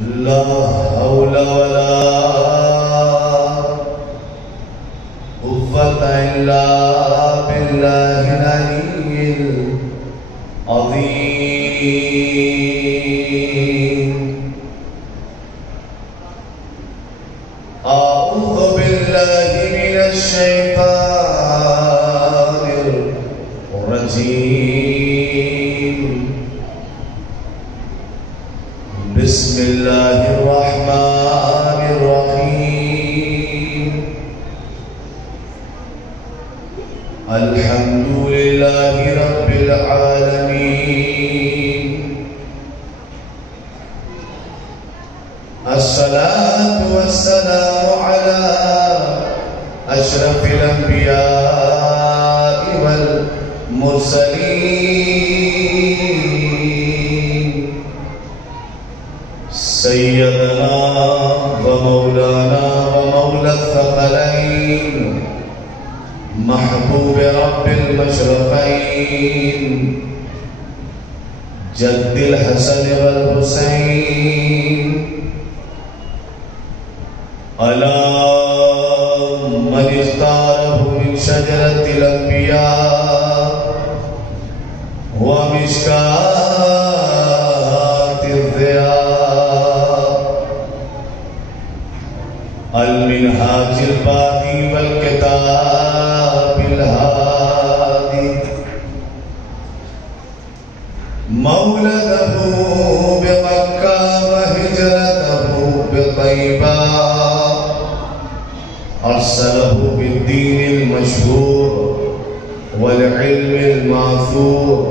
لا حول ولا قوة إلا بالله العلي العظيم. أعوذ بالله من الشيطان الرجيم. بسم الله الرحمن الرحيم. الحمد لله رب العالمين. الصلاة والسلام على أشرف الأنبياء والمرسلين سيدنا ومولانا ومولى الثقلين محبوب رب المشرقين جد الحسن والحسين على من اختاره من شجرة الأنبياء ومشكاة الضياء المنهاج الباقي والكتاب الهادي مولده بمكة وهجرته بطيبة أرسله بالدين المشهور والعلم الماثور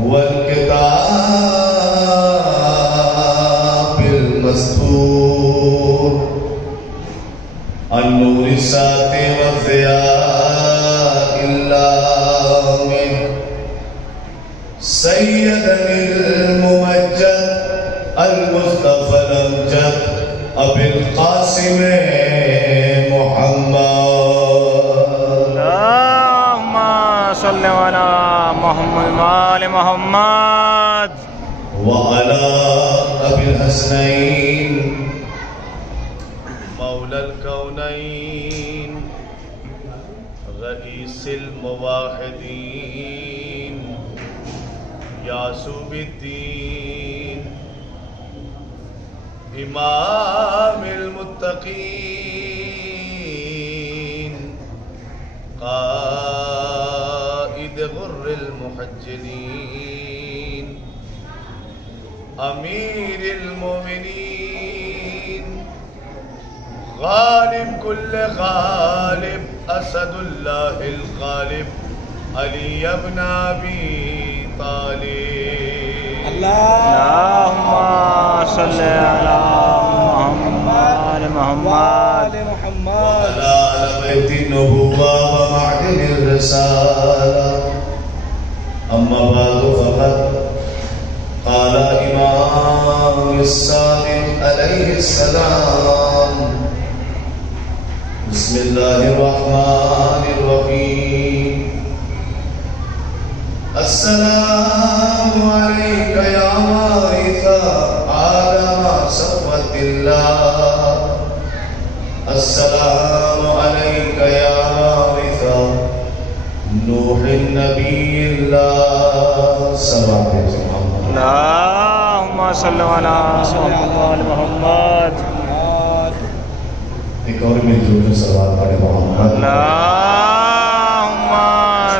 والكتاب المستور النور الساطع والضياء اللامع سيدنا الممجد المصطفى الأمجد أبي القاسم محمد. اللهم صل على محمد وآل محمد وعلى أبي الحسنين مولى الكونين رئيس الموحدين يعصب الدين إمام المتقين قائد غر المحجلين أمير المؤمنين غالب كل غالب أسد الله الغالب علي بن أبي طالب. اللهم صل على محمد وآل محمد وعلى آل بيت النبوة ومعدن الرسالة. أما بعد فقد قال إمام الصادق عليه السلام. بسم الله الرحمن الرحيم. السلام عليك يا وارث آدم صفوة الله. السلام عليك يا وارث نوح النبي الله. صلوات محمد. اللهم صل على محمد محمد. ایک اور مل جل کر صلوات پڑھے محمد. اللهم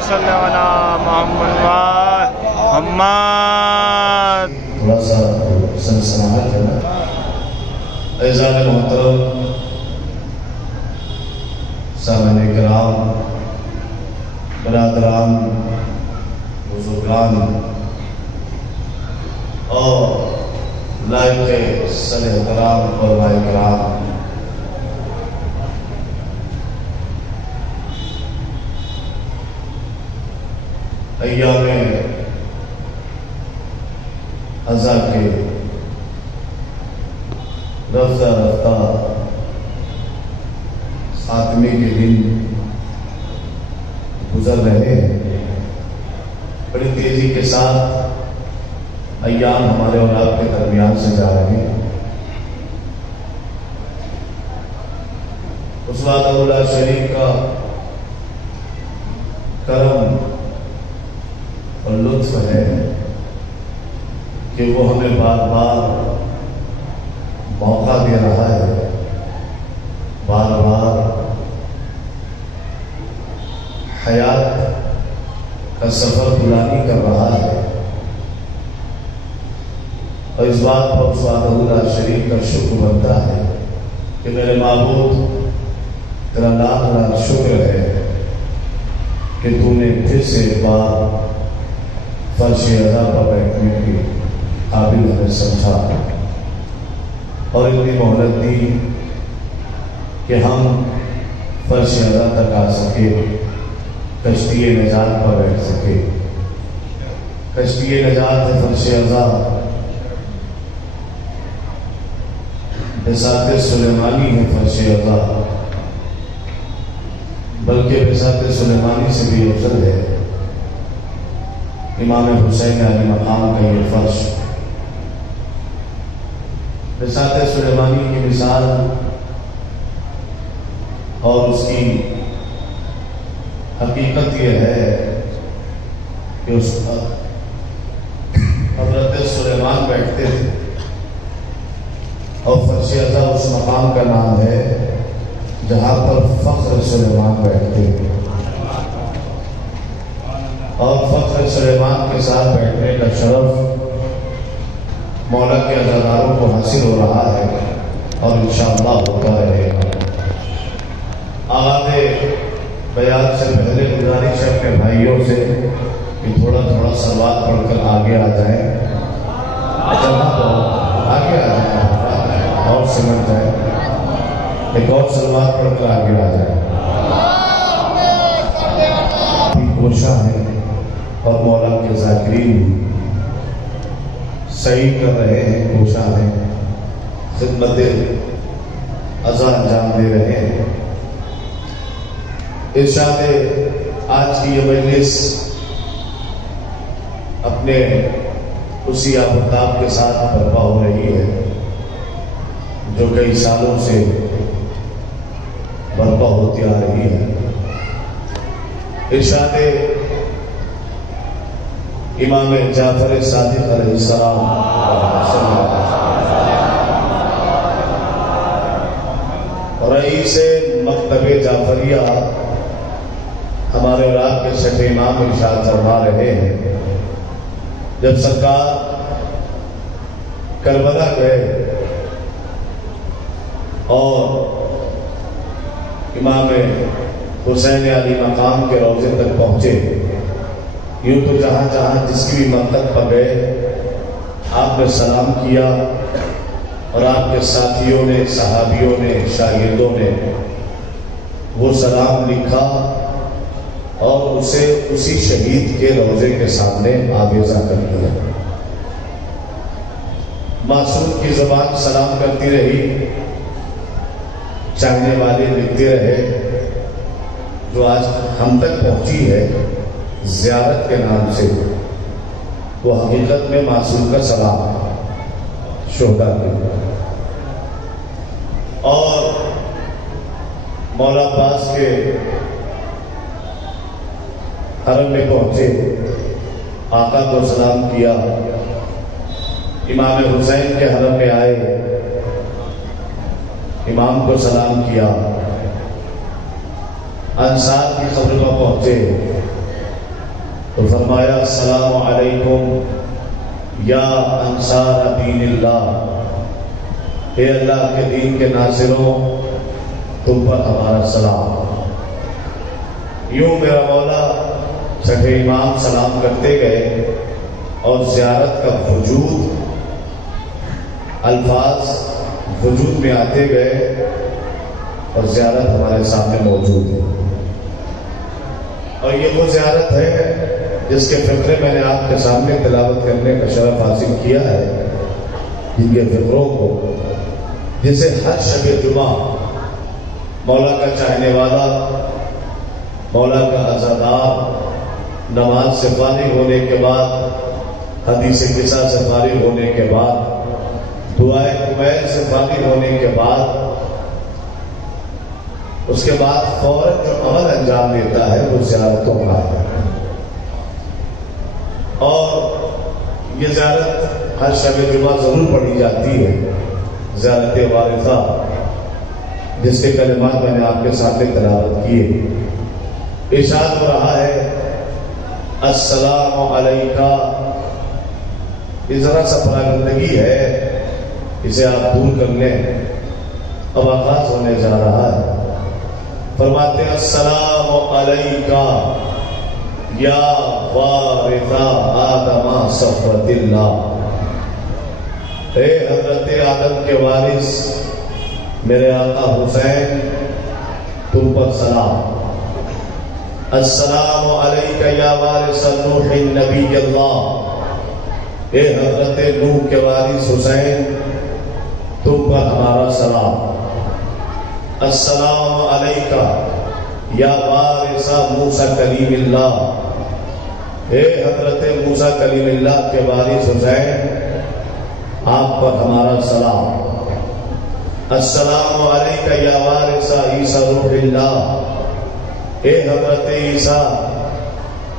صل على محمد محمد. تھوڑا سا سنسناہٹ ہے نا. اعزاز محترم سامعین کرام برادران بزرگان اور لائق صد احترام علماء کرام، ایام اضحیٰ کے رفتہ رفتہ خاتمے کے دن گزر رہے ہیں. بڑی تیزی کے ساتھ ایام ہمارے اور آپ کے درمیان سے جا رہے ہیں. اس وحدہ لا شریک کا کرم اور لطف ہے کہ وہ ہمیں بار بار موقع دے رہا ہے، بار بار حیات کا سفر طولانی کر رہا ہے، اور اس بات پر اس وحدہ لا شریک کا شکر بنتا ہے کہ میرے معبود تیرا لاکھ لاکھ شکر ہے کہ تو نے پھر سے ایک بار فرش ادا پر بیٹھنے کی قابل ہمیں سمجھا اور اتنی مہلت دی کہ ہم فرش ادا تک آ سکے، کشتی نجات پر بیٹھ سکے۔ کشتی نجات ہے فرش ادا، بساط سلیمانی ہے فرش ادا، بلکہ بساط سلیمانی سے بھی افضل ہے امام حسین علیہ مقام کا یہ فرش۔ بساط سلیمانی کی مثال اور اس کی حقیقت یہ ہے کہ اس حضرت سلیمان بیٹھتے تھے، اور فرش اعظم اس مقام کا نام ہے جہاں پر فخر سلیمان بیٹھتے تھے، اور فخر سلیمان کے ساتھ بیٹھنے کا شرف مولا کے عزاداروں کو حاصل ہو رہا ہے اور انشاءاللہ ہوتا رہے گا۔ آغاز بیان سے پہلے گزارش ہے اپنے بھائیوں سے کہ تھوڑا تھوڑا سلوات پڑھ کر آگے آ جائیں، آگے آ جائیں اور سمجھ جائیں، ایک اور سلوات پڑھ کر آگے آ جائیں۔ کوشاں ہیں اور مولا کے ذاکرین صحیح کر رہے ہیں، کوشاں ہیں، خدمت اذان انجام دے رہے ہیں۔ ارشاد آج کی یہ مجلس اپنے اسی آفتاب کے ساتھ برپا ہو رہی ہے جو کئی سالوں سے برپا ہوتی آ رہی ہے۔ ارشاد امام جعفر صادق علیہ السلام رئیس مکتب جعفریہ ہمارے رات کے چھٹے امام ارشاد فرما رہے ہیں، جب سرکار کربلا گئے اور امام حسین علی مقام کے روضے تک پہنچے، یوں تو جہاں جہاں جس کی بھی منطق پر گئے آپ نے سلام کیا، اور آپ کے ساتھیوں نے، صحابیوں نے، شاگردوں نے وہ سلام لکھا اور اسے اسی شہید کے روضے کے سامنے آویزہ کر دیا۔ معصوم کی زبان سلام کرتی رہی، چاہنے والے لکھتے رہے، جو آج ہم تک پہنچی ہے زیارت کے نام سے، وہ حقیقت میں معصوم کا سلام ہے شہداء کے۔ اور مولا عباس کے حرم میں پہنچے، آقا کو سلام کیا، امام حسین کے حرم میں آئے، امام کو سلام کیا، انصار کی قبر پر پہنچے تو فرمایا السلام علیکم یا انصار دین اللہ، اے اللہ کے دین کے ناصروں تم پر ہمارا سلام۔ یوں میرا مولا چھٹے امام سلام کرتے گئے اور زیارت کا وجود، الفاظ وجود میں آتے گئے اور زیارت ہمارے سامنے موجود ہے۔ اور یہ وہ زیارت ہے جس کے فقرے میں نے آپ کے سامنے تلاوت کرنے کا شرف حاصل کیا ہے، جن کے فقروں کو جسے ہر شب جمعہ مولا کا چاہنے والا، مولا کا عزادار نماز سے فارغ ہونے کے بعد، حدیث قصہ سے فارغ ہونے کے بعد، دعائے قبیل سے فارغ ہونے کے بعد اس کے بعد فوراً جو عمل انجام دیتا ہے وہ زیارتوں کا ہے. اور یہ زیارت ہر شب جمعہ ضرور پڑھی جاتی ہے، زیارت وارثہ، جس کے کلمات میں نے آپ کے سامنے تلاوت کیے. ارشاد ہو رہا ہے السلام علیکہ. یہ ذرا سا پراگندگی ہے، اسے آپ دور کر لیں. اب آغاز ہونے جا رہا ہے. فرماتے ہیں السلام علیکہ یا وارث آدم صفوۃ اللہ. اے حضرت آدم کے وارث میرے آقا حسین، تم پر سلام. السلام علیکہ یا وارث نوح نبی اللہ. اے حضرت نوح کے وارث حسین، تم پر ہمارا سلام. السلام علیکہ یا وارث موسیٰ کلیم اللہ. اے حضرت موسیٰ کلیم اللہ کے وارث حسین، آپ پر ہمارا سلام. السلام علیکہ یا وارث عیسیٰ روح اللہ. اے حضرت عیسیٰ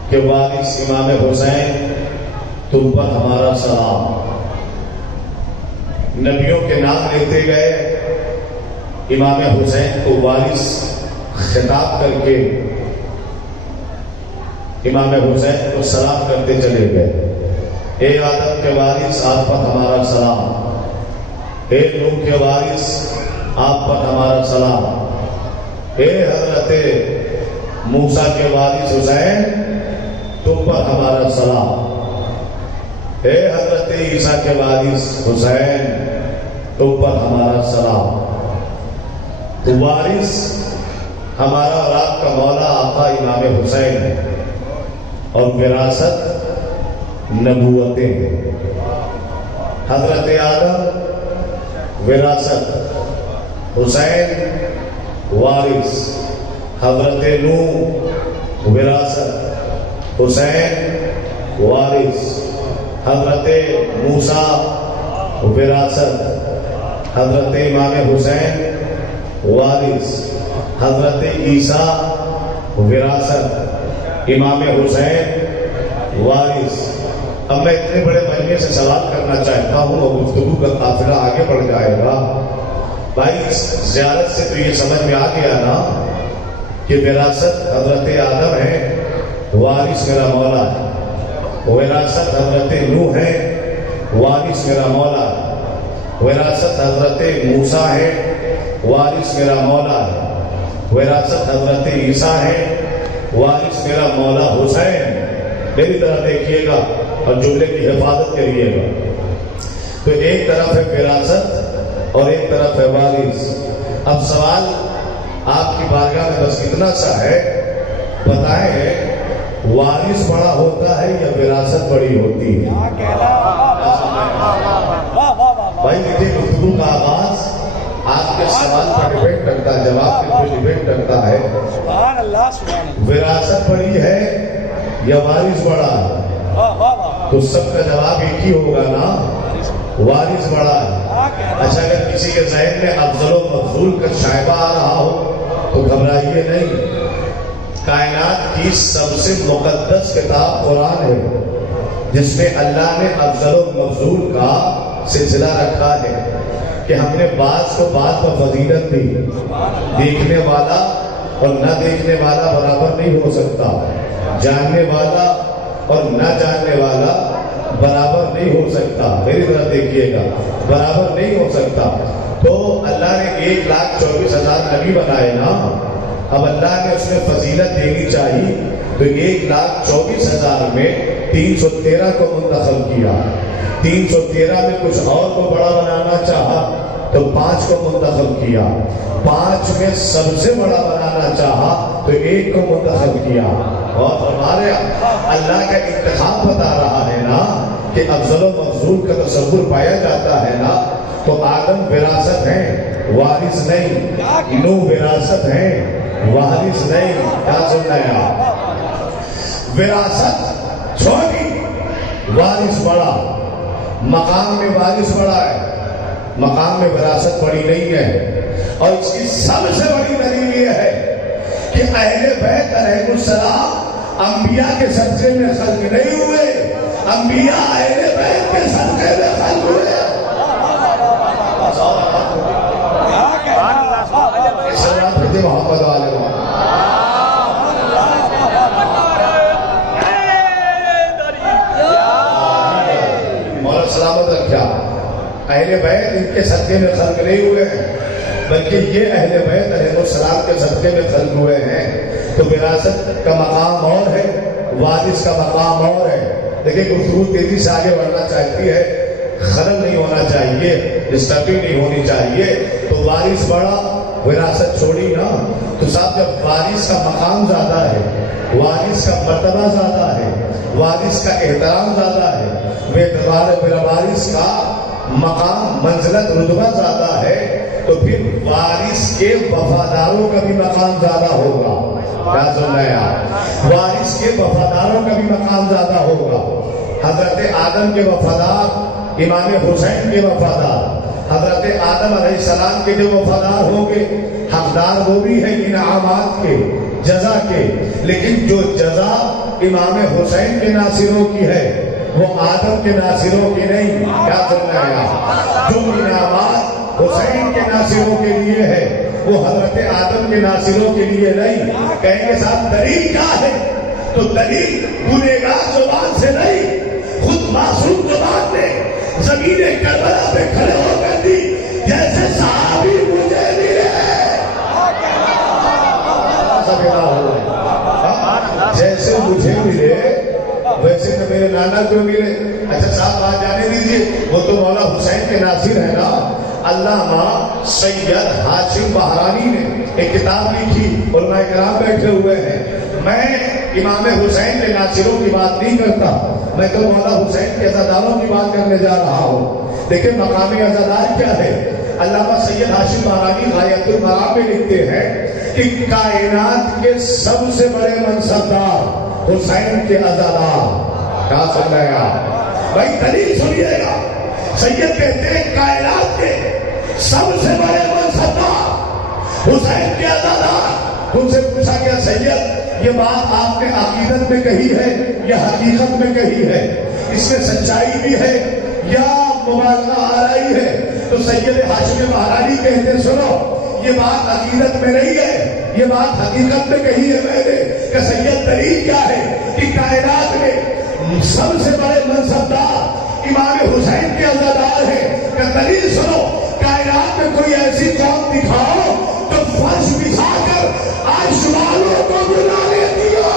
کے وارث امام حسین، تم پر ہمارا سلام. نبیوں کے نام لیتے گئے، امام حسین کو وارث خطاب کر کے امام حسین کو سلام کرتے چلے گئے. اے آدم کے وارث آپ پر ہمارا سلام. اے نوح کے وارث آپ پر ہمارا سلام. اے حضرت موسیٰ کے وارث حسین، تم پر ہمارا سلام. اے حضرت عیسیٰ کے وارث حسین، تم پر ہمارا سلام. تو وارث ہمارا اور آپ کا مولا آقا امام حسین ہے، اور وراثت نبوتیں ہیں. حضرت آدم وراثت، حسین وارث. حضرت نوح وراثت، حسین وارث. حضرت موسیٰ وراثت، حضرت امام حسین وارث. حضرت عیسیٰ وراثت، امام حسین وارث. اب میں اتنے بڑے مجمع سے سوال کرنا چاہتا ہوں اور گفتگو کا قافلہ آگے بڑھ جائے گا. بھائی اس زیارت سے تو یہ سمجھ میں آ گیا نا کہ وراثت حضرت آدم ہے، وارث میرا مولا ہے. وراثت حضرت نوح ہے، وارث میرا مولا ہے. وراثت حضرت موسیٰ ہے، وارث میرا مولا ہے. وراثت حضرت عیسیٰ ہے، وارث میرا مولا حسین. میری طرح دیکھیے گا اور جملے کی حفاظت کریے گا. تو ایک طرف ہے وراثت اور ایک طرف ہے وارث. اب سوال آپ کی بارگاہ میں بس اتنا سا ہے، بتائیں وارث بڑا ہوتا ہے یا وراثت بڑی ہوتی ہے؟ بھائی دیکھیے گفتگو کا آغاز آپ کے سوال پر ڈیپینڈ کرتا ہے، جواب پر ڈیپینڈ کرتا ہے. وراثت بڑی ہے یا وارث بڑا ہے؟ تو سب کا جواب ایک ہی ہوگا نا، وارث بڑا ہے. اچھا اگر کسی کے ذہن میں افضل و مفضول کا شائبہ آ رہا ہو تو گھبرائیے نہیں. کائنات کی سب سے مقدس کتاب قرآن ہے، جس میں اللہ نے افضل و مفضول کا سلسلہ رکھا ہے کہ ہم نے بعض کو بعض پر فضیلت دی. دیکھنے والا اور نہ دیکھنے والا برابر نہیں ہو سکتا. جاننے والا اور نہ جاننے والا برابر نہیں ہو سکتا. میری طرف دیکھیے گا، برابر نہیں ہو سکتا. تو اللہ نے 1,24,000 نبی بنائے نا. اب اللہ نے اس میں فضیلت دینی چاہیے تو 1,24,000 میں 313 کو منتخب کیا. 313 میں کچھ اور کو بڑا بنانا چاہا تو 5 کو منتخب کیا. 5 میں سب سے بڑا بنانا چاہا تو 1 کو منتخب کیا. اور ہمارے اللہ کا انتخاب بتا رہا ہے نا کہ افضل و مفضول کا تصور پایا جاتا ہے نا. تو آدم وراثت ہیں، وارث نہیں. نوح وراثت ہیں، وارث نہیں. کیا سن رہے ہیں آپ؟ وراثت چھوٹی، وارث بڑا. مقام میں وارث بڑا ہے، مقام میں وراثت بڑی نہیں ہے، اور اس کی سب سے بڑی دلیل یہ ہے کہ اہل بیت علیہ السلام انبیاء کے صدقے میں خلق نہیں ہوئے، انبیاء اہل بیت کے صدقے میں خلق ہوئے۔ محمد والے مولا سلامت رکھا، اہل بیت ان کے صدقے میں خلق نہیں ہوئے ہیں، بلکہ یہ اہل بیت علیہ السلام کے صدقے میں خلق ہوئے ہیں۔ تو وراثت کا مقام اور ہے، وارث کا مقام اور ہے۔ دیکھیں گفتگو تیزی سے آگے بڑھنا چاہتی ہے، خلل نہیں ہونا چاہیے، ڈسٹربنگ نہیں ہونی چاہیے۔ تو وارث بڑا، وراثت چھوڑی نا، تو صاحب جب وارث کا مقام زیادہ ہے، وارث کا مرتبہ زیادہ ہے، وارث کا احترام زیادہ ہے، وارث کا مقام منزلت رتبہ زیادہ ہے، تو پھر وارث کے وفاداروں کا بھی مقام زیادہ ہوگا۔ کیا سن رہے ہیں آپ؟ وارث کے وفاداروں کا بھی مقام زیادہ ہوگا۔ حضرت آدم کے وفادار، امام حسین کے وفادار، حضرت آدم علیہ السلام کے جو وفادار ہوں گے، حقدار وہ بھی ہے انعامات کے، جزا کے، لیکن جو جزا امام حسین کے ناصروں کی ہے وہ آدم کے ناصروں کی نہیں۔ کیا سن رہے ہیں آپ؟ جو انعامات حسین کے ناصروں کے لیے ہے وہ حضرت آدم کے ناصروں کے لیے نہیں۔ کہیں گے صاحب دلیل کیا ہے؟ تو دلیل گنہگار زبان سے نہیں، خود معصوم زبان نے زمین کربلا پہ کھڑے ہو کر دی، جیسے صحابی مجھے ملے جیسے مجھے ملے ویسے تو میرے نانا کو ملے۔ اچھا صاحب بات جانے دیجیے، وہ تو مولا حسین کے ناصر ہے نا۔ علامہ سید ہاشم بہرانی نے ایک کتاب لکھی، علماء کرام بیٹھے ہوئے ہیں۔ میں امام حسین کے ناصروں کی بات نہیں کرتا، میں تو مولا حسین کے عزاداروں کی بات کرنے جا رہا ہوں۔ دیکھیں مقامی عزادار کیا ہے۔ علامہ سید ہاشم بہرانی غایت المرام میں لکھتے ہیں کہ کائنات کے سب سے بڑے منصبدار حسین کے عزادار۔ کیا سن رہے ہیں آپ؟ بھائی دلیل سنیے گا۔ سید کہتے ہیں کائنات کے سب سے بڑے منصبدار حسین کے عزادار۔ ان سے پوچھا گیا سید یہ بات آپ نے عقیدت میں کہی ہے یا حقیقت میں کہی ہے، اس میں سچائی بھی ہے یا مبالغہ آ رہی ہے؟ تو سید ہاشم بہرانی کہتے سنو یہ بات عقیدت میں نہیں ہے، یہ بات حقیقت میں کہی ہے میں نے کہ سید دلیل کیا ہے کہ کائنات میں سب سے بڑے منصبدار امام حسین کے عزادار ہیں۔ کہ دلیل سنو، کائنات میں کوئی ایسی قوم دکھاؤ تو فرش بچھا کر عرش والوں کو بلا لیتی ہو۔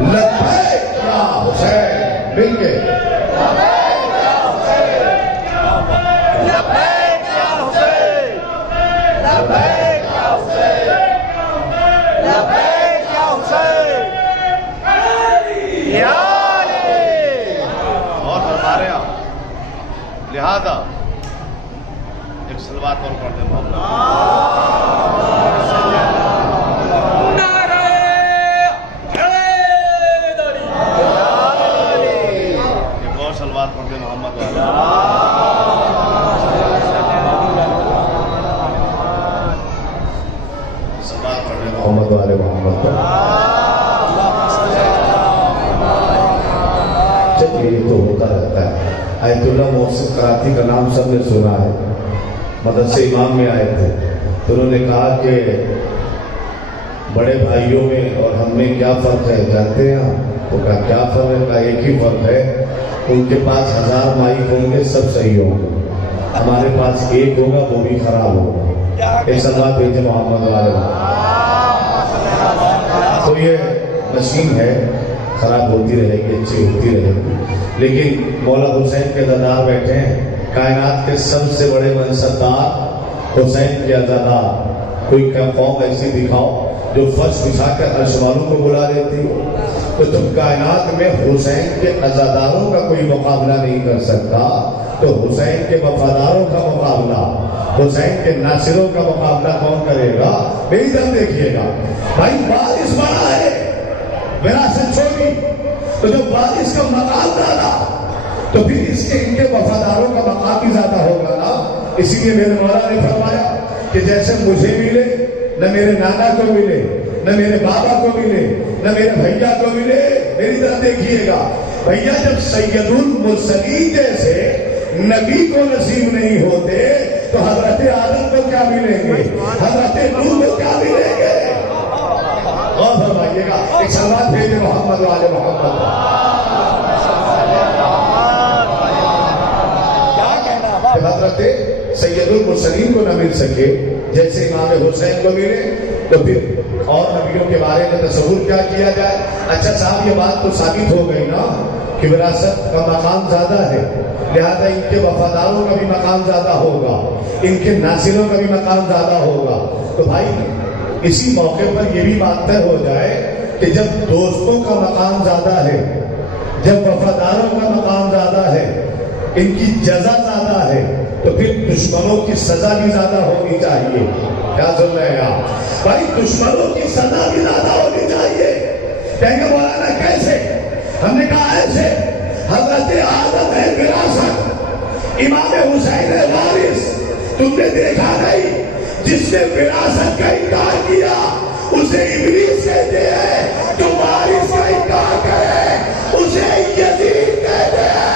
لبیک یا حسین، مل کے لہذا ایک صلوات اور پڑھ دیں محمد۔ ایک اور صلوات پڑھ دیں محمد والا۔ صلوات پڑھ دیں محمد والے محمد۔ چلیے یہ تو ہوتا رہتا ہے۔ آیت اللہ محسن کراتی کا نام سب نے سنا ہے، مدرسے امام میں آئے تھے تو انہوں نے کہا کہ بڑے بھائیوں میں اور ہم میں کیا فرق ہے جانتے ہیں؟ وہ کہا کیا فرق ہے؟ کہا ایک ہی فرق ہے، ان کے پاس 1000 مائک ہوں گے سب صحیح ہوں گے، ہمارے پاس ایک ہوگا وہ بھی خراب ہوگا۔ ایک صلوات بھیجے محمد والے۔ تو یہ مشین ہے، خراب ہوتی رہے گی، اچھی ہوتی رہے گی، لیکن مولا حسین کے عزادار بیٹھے ہیں۔ کائنات کے سب سے بڑے منصبدار حسین کے عزادار۔ کوئی قوم ایسی دکھاؤ جو فرش بچھا کر عرش والوں کو بلا لیتی ہو، تو تم کائنات میں حسین کے عزاداروں کا کوئی مقابلہ نہیں کر سکتا، تو حسین کے وفاداروں کا مقابلہ، حسین کے ناصروں کا مقابلہ کون کرے گا؟ میری طرف دیکھیے گا بھائی، بارش بڑا ہے، وراثت چھوڑی، تو جب وارث کا مقام زیادہ تو پھر اس کے ان کے وفاداروں کا مقام بھی زیادہ ہوگا نا۔ اسی لیے میرے مولا نے فرمایا کہ جیسے مجھے ملے نہ میرے نانا کو ملے، نہ میرے بابا کو ملے، نہ میرے بھیا کو ملے، میری طرف دیکھیے گا بھیا، جب سید المرسلین جیسے نبی کو نصیب نہیں ہوتے تو حضرت آدم کو کیا ملیں گے، حضرت نوح کو کیا ملیں گے؟ اور فرمائیے گا ایک سلوات بھیجے محمد و آل محمد۔ کہ حضرت سید المرسلین کو نہ مل سکے جیسے امام حسین کو ملے تو پھر اور نبیوں کے بارے میں تصور کیا کیا جائے؟ اچھا صاحب یہ بات تو ثابت ہو گئی نا کہ وراثت کا مقام زیادہ ہے، لہذا ان کے وفاداروں کا بھی مقام زیادہ ہوگا، ان کے ناصروں کا بھی مقام زیادہ ہوگا۔ تو بھائی اسی موقع پر یہ بھی بات طے ہو جائے کہ جب دوستوں کا مقام زیادہ ہے، جب وفاداروں کا مقام زیادہ ہے، ان کی جزا زیادہ ہے، تو پھر دشمنوں کی سزا بھی زیادہ ہونی چاہیے۔ کیا سن رہے ہیں آپ بھائی؟ دشمنوں کی سزا بھی زیادہ ہونی چاہیے۔ کہیں گے مولانا کیسے؟ ہم نے کہا ایسے، حضرت آدم ہے وراثت، امام حسین ہے وارث۔ تم نے دیکھا نہیں جس نے وراثت کا انکار کیا اسے ابلیس کہتے ہیں، جو وارث کا انکار کرے اسے یزید کہتے ہیں۔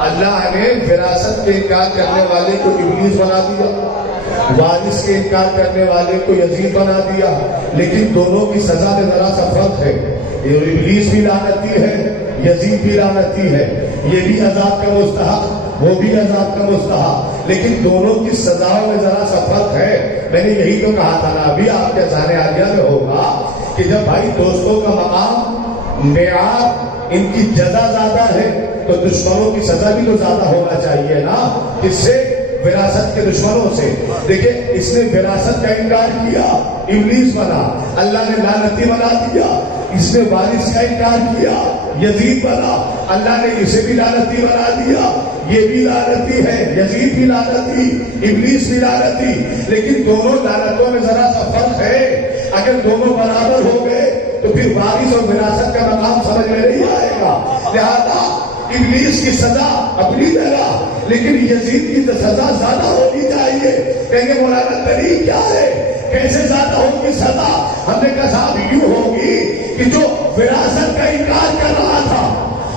اللہ نے وراثت کے انکار کرنے والے کو ابلیس بنا دیا، وارث کے انکار کرنے والے کو یزید بنا دیا، لیکن دونوں کی سزا میں ذرا سا فرق ہے۔ یہ ابلیس بھی لعنتی ہے، یزید بھی لعنتی ہے، یہ بھی عذاب کا مستحق، وہ بھی عذاب کا مستحق، لیکن دونوں کی سزاؤں میں ذرا سا فرق ہے۔ میں نے یہی تو کہا تھا نا ابھی آپ کے ذہن عالیہ میں ہوگا کہ جب بھائی دوستوں کا مقام معیار ان کی جزا زیادہ ہے تو دشمنوں کی سزا بھی تو زیادہ ہونا چاہیے نا۔ کس سے؟ وراثت کے دشمنوں سے۔ دیکھیں اس نے وراثت کا انکار کیا، ابلیس بنا، اللہ نے لعنتی بنا دیا۔ اس نے وارث کا انکار کیا، یزید بنا، اللہ نے اسے بھی لعنتی بنا دیا۔ یہ بھی لعنتی ہے، یزید بھی لعنتی، ابلیس بھی لعنتی، لیکن دونوں لعنتوں میں ذرا سا فرق ہے۔ اگر دونوں برابر ہو گئے تو پھر وارث اور وراثت کا مقام سمجھ میں نہیں آئے گا۔ لہذا ابلیس کی سزا اپنی جگہ، لیکن یزید کی سزا زیادہ ہونی چاہیے۔ کہیں گے مولانا دلیل کیا ہے؟ کیسے زیادہ ہوگی سزا؟ ہم نے کہا صاحب یوں ہوگی کہ جو وراثت کا انکار کر رہا تھا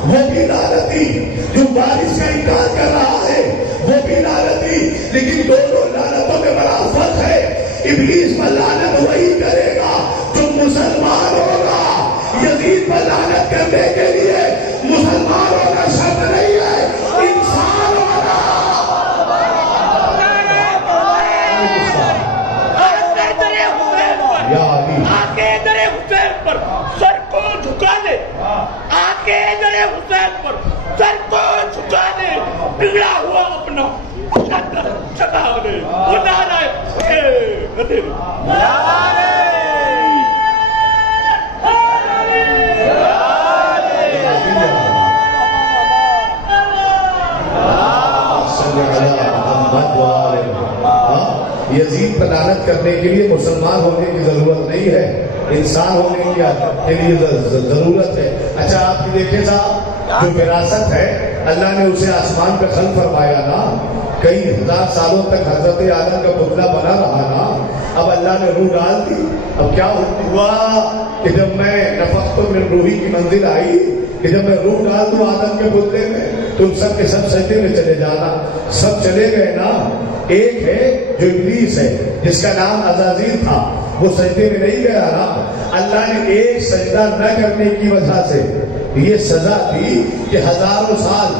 وہ بھی لعنتی، جو وارث کا انکار کر رہا ہے وہ بھی لعنتی، لیکن دونوں لعنتوں میں بڑا فرق ہے۔ ابلیس پر لعنت وہی کرے گا جو مسلمان ہوگا، یزید پر لعنت کرنے کے لیے مسلمان ہونا شرط نہیں ہے، انسان ہونا۔ آکے در حسین پر سر کو جھکا لے، آکے در حسین پر سر کو جھکا لے، بگڑا ہوا اپنا چکا لے، وہ نعرہ یزید پر لعنت کرنے کے لیے مسلمان ہونے کی ضرورت نہیں ہے، انسان ہونے کے لیے ضرورت ہے۔ اچھا آپ کی دیکھیں صاحب، جو وراثت ہے اللہ نے اسے آسمان پہ خلق فرمایا نا، کئی ہزار سالوں تک حضرت آدم کا پتلا بنا رہا نا، اب اللہ نے روح ڈال دی۔ اب کیا ہوا کہ جب میں نفخت من روحی کی منزل آئی کہ جب میں روح ڈال دوں آدم کے پتلے میں تم سب کے سب سجدے میں چلے جانا۔ سب چلے گئے نا، ایک ہے جو ابلیس ہے جس کا نام عزازیل تھا، وہ سجدے میں نہیں گیا نا۔ اللہ نے ایک سجدہ نہ کرنے کی وجہ سے یہ سزا دی کہ ہزاروں سال،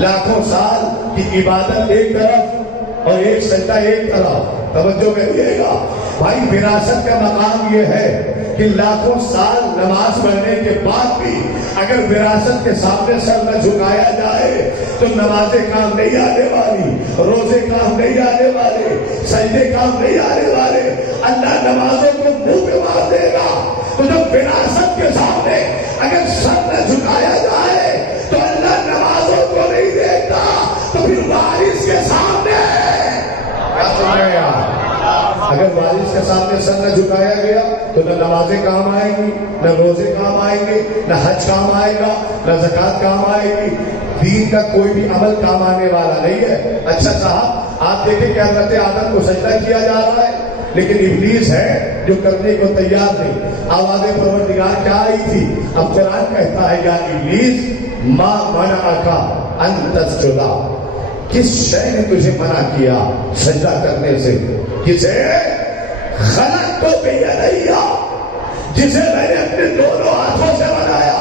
لاکھوں سال کی عبادت ایک طرف اور ایک سجدہ ایک طرف۔ توجہ کریے گا بھائی، وراثت کا مقام یہ ہے کہ لاکھوں سال نماز پڑھنے کے بعد بھی اگر وراثت کے سامنے سر نہ جھکایا جائے تو نمازیں کام نہیں آنے والی، روزے کام نہیں آنے والے، سجدے کام نہیں آنے والے۔ اللہ نمازوں کو منہ پہ مار دے گا۔ تو جب وراثت کے سامنے اگر سر نہ جھکایا جائے تو اللہ نمازوں کو نہیں دیکھتا، تو پھر کے سامنے کیا سن رہے ہیں آپ؟ اگر وارث کے سامنے سر نہ جھکایا گیا تو نہ نمازیں کام آئیں گی، نہ روزے کام آئیں گے، نہ حج کام آئے گا، نہ زکوٰۃ کام آئے گی، دین کا کوئی بھی عمل کام آنے والا نہیں ہے۔ اچھا صاحب آپ دیکھیں کہ حضرت آدم کو سجدہ کیا جا رہا ہے، لیکن ابلیس ہے جو کرنے کو تیار نہیں۔ آواز پروردگار کیا آئی تھی؟ اب قرآن کہتا ہے یا ابلیس ما منعک ان تسجد، کس شے نے تجھے منع کیا سجدہ کرنے سے؟ کسے؟ خلقت بیدی، جسے میں نے اپنے دونوں ہاتھوں سے بنایا۔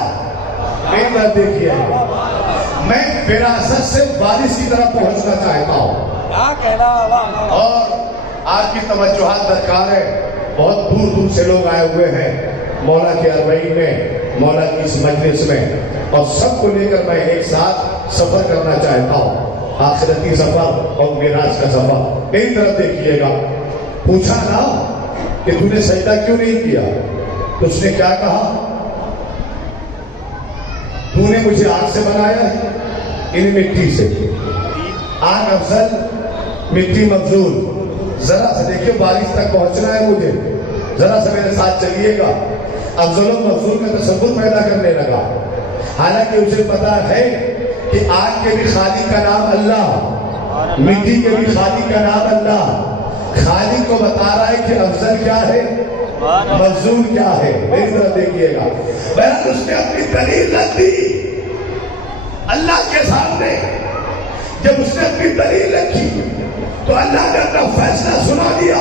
ایک بار دیکھیے، میں وراثت سے وارث کی طرف پہنچنا چاہتا ہوں، اور آپ کی توجہات درکار ہے۔ بہت دور دور سے لوگ آئے ہوئے ہیں مولا کے اربعین میں، مولا کی اس مجلس میں، اور سب کو لے کر میں ایک ساتھ سفر کرنا چاہتا ہوں، آخرتی سفر اور معراج کا سفر۔ میری طرف دیکھیے گا، پوچھا نا کہ تو نے سجدہ کیوں نہیں کیا؟ تو اس نے کیا کہا؟ تو نے مجھے آگ سے بنایا ہے، ان مٹی سے۔ آگ افضل، مٹی مفضول۔ ذرا سے دیکھیں وارث تک پہنچنا ہے مجھے، ذرا سے میرے ساتھ چلیے گا۔ افضل و مفضول میں تصور پیدا کرنے لگا، حالانکہ اسے پتا ہے کہ آگ کے بھی خالق کا نام اللہ، مٹی کے بھی خالق کا نام اللہ۔ خالق کو بتا رہا ہے کہ افضل کیا ہے، مفضول کیا ہے۔ میری طرف دیکھیے گا، بہرحال اس نے اپنی دلیل رکھ دی اللہ کے سامنے۔ جب اس نے اپنی دلیل رکھی تو اللہ نے اپنا فیصلہ سنا دیا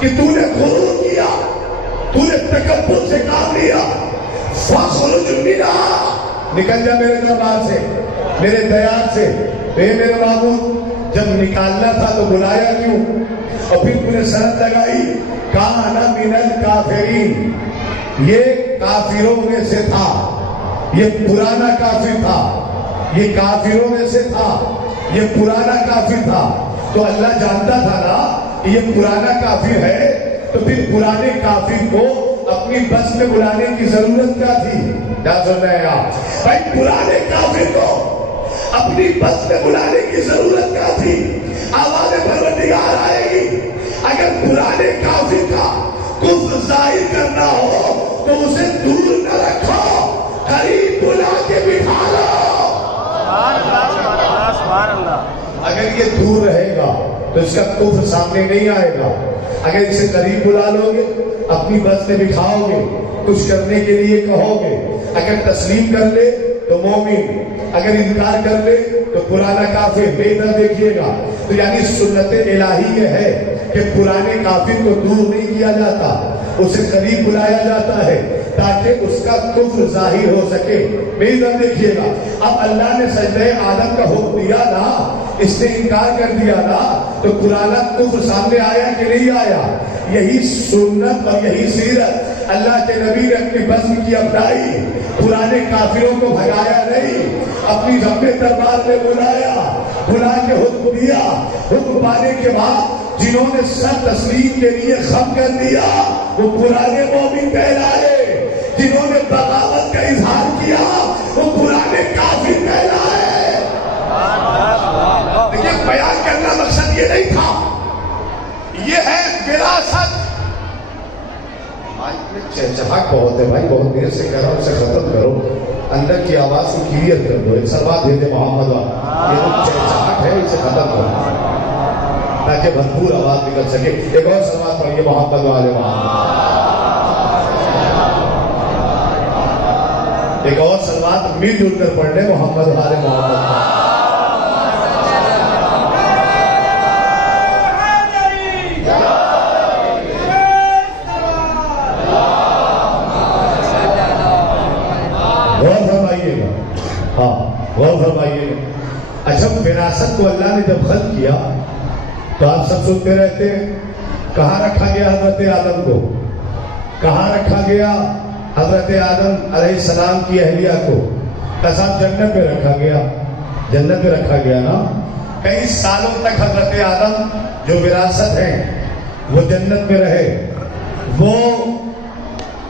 کہ تو نے غرور کیا، تو نے تکبر سے کام لیا، فاخرج منھا، نکل جا میرے دربار سے، میرے دیار سے۔ اے میرے معبود، جب نکالنا تھا تو بلایا کیوں؟ اور پھر تو نے شرط لگائی کان من الکافرین، یہ کافروں میں سے تھا، یہ پرانا کافر تھا، یہ کافروں میں سے تھا، یہ پرانا کافر تھا۔ تو اللہ جانتا تھا نا کہ یہ پرانا کافر ہے، تو پھر پرانے کافر کو اپنی بس میں بلانے کی ضرورت کیا تھی؟ کیا سن رہے ہیں آپ بھائی؟ پرانے کافر کو اپنی بس میں بلانے کی ضرورت کیا تھی؟ آواز پروردگار آئے گی، اگر پرانے کافر کا کفر ظاہر کرنا ہو تو اسے دور نہ رکھو، قریب بلا کے بٹھا لو۔ سبحان اللہ۔ اگر یہ دور رہے گا تو اس کا کفر سامنے نہیں آئے گا۔ اگر اسے قریب بلا لو گے، اپنی بس میں بٹھاؤ گے، کچھ کرنے کے لیے کہو گے، اگر تسلیم کر لے تو مومن، اگر انکار کر لے تو پرانا کافر۔ بہتر دیکھیے گا، تو یعنی سنت الہی یہ ہے کہ پرانے کافر کو دور نہیں کیا جاتا، اسے قریب بلایا جاتا ہے تاکہ اس کا کفر ظاہر ہو سکے۔ میری طرف دیکھیے گا، اب اللہ نے سجدہ آدم کا حکم دیا نا، اس نے انکار کر دیا نا، تو پرانا کفر سامنے آیا کہ نہیں آیا؟ یہی سنت اور یہی سیرت اللہ کے نبی نے اپنی بزم کی اپنائی، پرانے کافروں کو بھگایا نہیں، اپنی رب دربار میں بلایا، بلا کے حکم دیا۔ حکم پانے کے بعد جنہوں نے سر تسلیم کے لیے خم کر دیا وہ پرانے مومن کہلائے، جنہوں نے بغاوت کا اظہار کیا وہ پرانے کافر کہلائے۔ لیکن بیان کرنا مقصد یہ نہیں تھا، یہ ہے وراثت۔ چہچہاٹ بہت ہے بھائی، بہت دیر سے کہہ رہا ہوں، اسے ختم کرو، اندر کی آواز کو کلیئر کر دو۔ ایک سلوات بھیجے محمد والا، یہ جو چہچہاٹ ہے اسے ختم کرو تاکہ بھرپور آواز نکل سکے۔ ایک اور سلوات پڑھیے محمد والے محمد، ایک اور سلوات مل جل کر پڑھنے محمد والے محمد۔ غور فرمائیے گا، ہاں غور فرمائیے گا۔ اچھا وراثت کو اللہ نے جب خلق کیا تو آپ سب سنتے رہتے ہیں، کہاں رکھا گیا حضرت آدم کو؟ کہاں رکھا گیا حضرت آدم علیہ السلام کی اہلیہ کو؟ قصب جنت میں رکھا گیا، جنت میں رکھا گیا نا۔ کئی سالوں تک حضرت آدم جو وراثت ہے وہ جنت میں رہے، وہ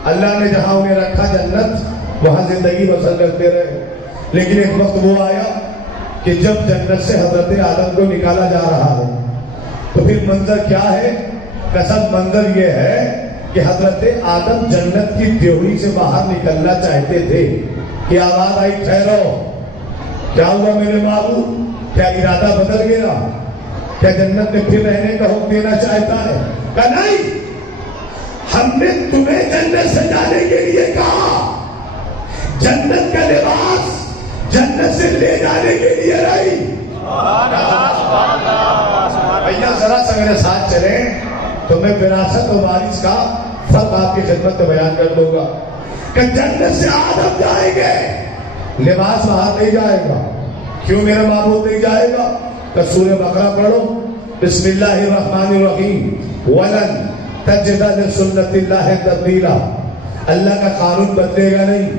اللہ نے جہاں انہیں رکھا جنت وہاں زندگی بسر کرتے رہے۔ لیکن ایک وقت وہ آیا کہ کہ جب جنت سے حضرت آدم کو نکالا جا رہا ہے تو پھر منظر کیا ہے؟ قصد منظر یہ ہے کہ حضرت آدم جنت کی دیوری سے باہر نکلنا چاہتے تھے کہ آواز آئی ٹھہرو، کیا ہوا میرے معبود؟ کیا ارادہ بدل گیا؟ کیا جنت میں پھر رہنے کا حکم دینا چاہتا ہے؟ کہ نہیں، ہم نے تمہیں جنت سے جانے کے لیے کہا، جنت کا لباس جنت سے لے جانے کے لیے نہیں۔ بھیا ذرا سا میرے ساتھ چلیں تو میں وراثت و وارث کا فرق آپ کی خدمت میں بیان کر دوں گا کہ جنت سے آدم جائیں گے، لباس باہر نہیں جائے گا۔ کیوں میرا معبود نہیں جائے گا؟ کہ سورہ بقرہ پڑھو، بسم اللہ الرحمن الرحیم، وَلَن تَجِدَ لِسُنَّتِ اللَّهِ تَبْدِيلًا، اللہ کا قانون بدلے گا نہیں،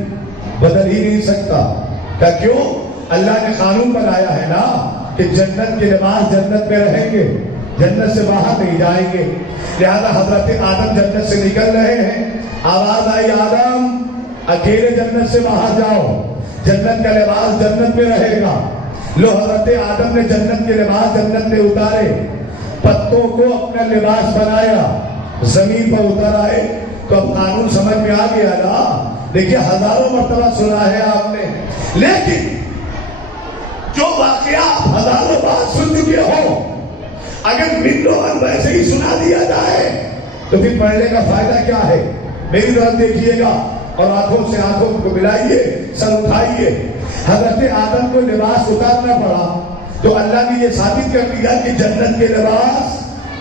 بدل ہی نہیں سکتا۔ کہ کیوں؟ اللہ نے قانون بنایا ہے نا کہ جنت کے لباس جنت میں رہیں گے، جنت سے باہر نہیں جائیں گے۔ لہذا حضرت آدم جنت سے نکل رہے ہیں، آواز آئی آدم اکیلے جنت سے باہر جاؤ، جنت کا لباس جنت میں رہے گا۔ لو حضرت آدم نے جنت کے لباس جنت میں اتارے، پتوں کو اپنا لباس بنایا، زمین پر اتر آئے تو اب قانون سمجھ میں آ گیا نا۔ دیکھیے ہزاروں مرتبہ سنا ہے آپ نے، لیکن جو واقعہ ہزاروں بار سن چکے ہو اگر منوں ویسے ہی سنا دیا جائے تو پھر پڑھنے کا فائدہ کیا ہے؟ میری طرف دیکھیے گا اور آنکھوں سے آنکھوں کو ملائیے، سر اٹھائیے۔ حضرت آدم کو لباس اتارنا پڑا تو اللہ نے یہ ثابت کر دیا کہ جنت کے لباس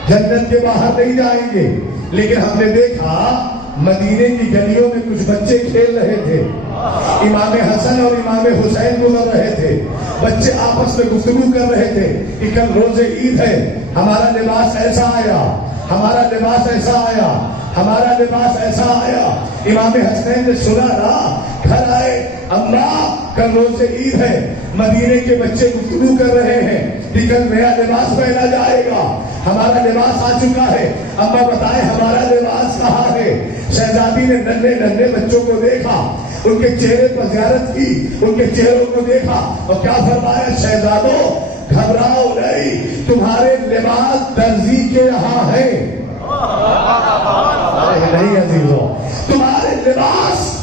جنت کے باہر نہیں جائیں گے۔ لیکن ہم نے دیکھا مدینے کی گلیوں میں کچھ بچے کھیل رہے تھے، امام حسن اور امام حسین گزر رہے تھے، بچے آپس میں گفتگو کر رہے تھے کہ کل روز عید ہے، ہمارا لباس ایسا آیا، ہمارا لباس ایسا آیا، ہمارا لباس ایسا آیا۔ امام حسین نے سنا نا، گھر آئے، اماں کل روز عید ہے، مدینے کے بچے گفتگو کر رہے ہیں کہ کل نیا لباس پہنا جائے گا، ہمارا لباس آ چکا ہے، اماں بتائیں ہمارا لباس کہاں ہے؟ شہزادی نے ننھے ننھے بچوں کو دیکھا، ان کے چہرے پر زیارت کی، ان کے چہروں کو دیکھا اور کیا فرمایا؟ شہزادوں گھبراؤ نہیں، تمہارے لباس درزی کے یہاں ہے۔ نہیں عزیزوں، تمہارے لباس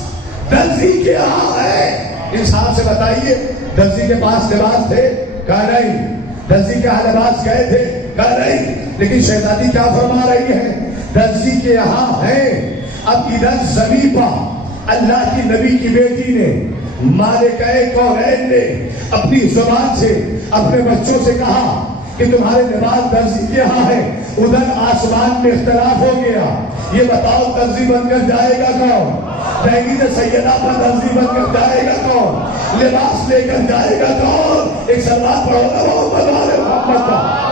درزی کے یہاں ہے۔ انسان سے بتائیے درزی کے پاس لباس تھے؟ کہا نہیں۔ درزی کے یہاں لباس گئے تھے؟ کہا نہیں۔ لیکن شہزادی کیا فرما رہی ہے؟ درزی کے یہاں ہے۔ اب ادھر زمین پر اللہ کی نبی کی بیٹی نے، مالکہ کونین نے اپنی زبان سے اپنے بچوں سے کہا کہ تمہارے لباس درزی کے یہاں ہے۔ ادھر آسمان میں اختلاف ہو گیا، یہ بتاؤ درزی بن کر جائے گا کون؟ دہلیز سیدہ پر درزی بن کر جائے گا کون؟ لباس لے کر جائے گا کون؟ ایک سلوات پڑھو نا محمد والے محمد کا۔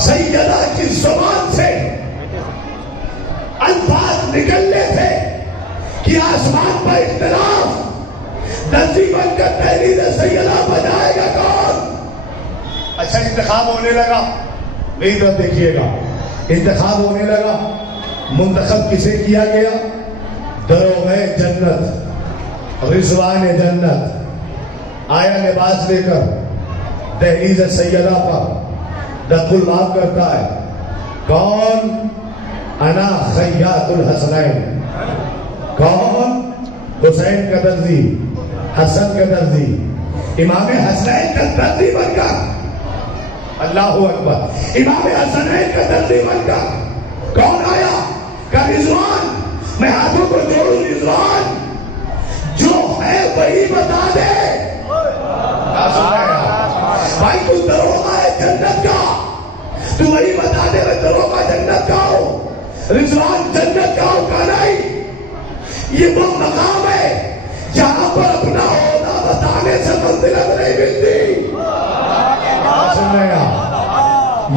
سیدہ کی زبان سے الفاظ نکلنے تھے کہ آسمان پر اختلاف، درزی بن کر دہلیز سیدہ بجائے گا کون؟ اچھا انتخاب ہونے لگا، میری طرف دیکھیے گا، انتخاب ہونے لگا۔ منتخب کسے کیا گیا؟ دروغ جنت، رضوان جنت آیا لباس لے کر دہلیز سیدہ پر دخل الباب کرتا ہے۔ کون؟ انا خیاط الحسنین۔ کون؟ حسین کا درزی، حسن کا درزی، امام حسنین کا درزی بن کر، اللہ اکبر، امام حسنین کا درزی بن کر کون آیا؟ کہ رضوان، میں ہاتھوں کو جوڑوں، رضوان جو ہے وہی بتا دے۔ بھائی تو دروغہ ہے جنت کا، تو وہی بتا دے میں دروغہ جنت کا ہوں، رضوان جنت کا ہوں کا نہیں۔ یہ وہ مقام ہے جہاں پر اپنا عہدہ بتانے سے منزلت نہیں ملتی۔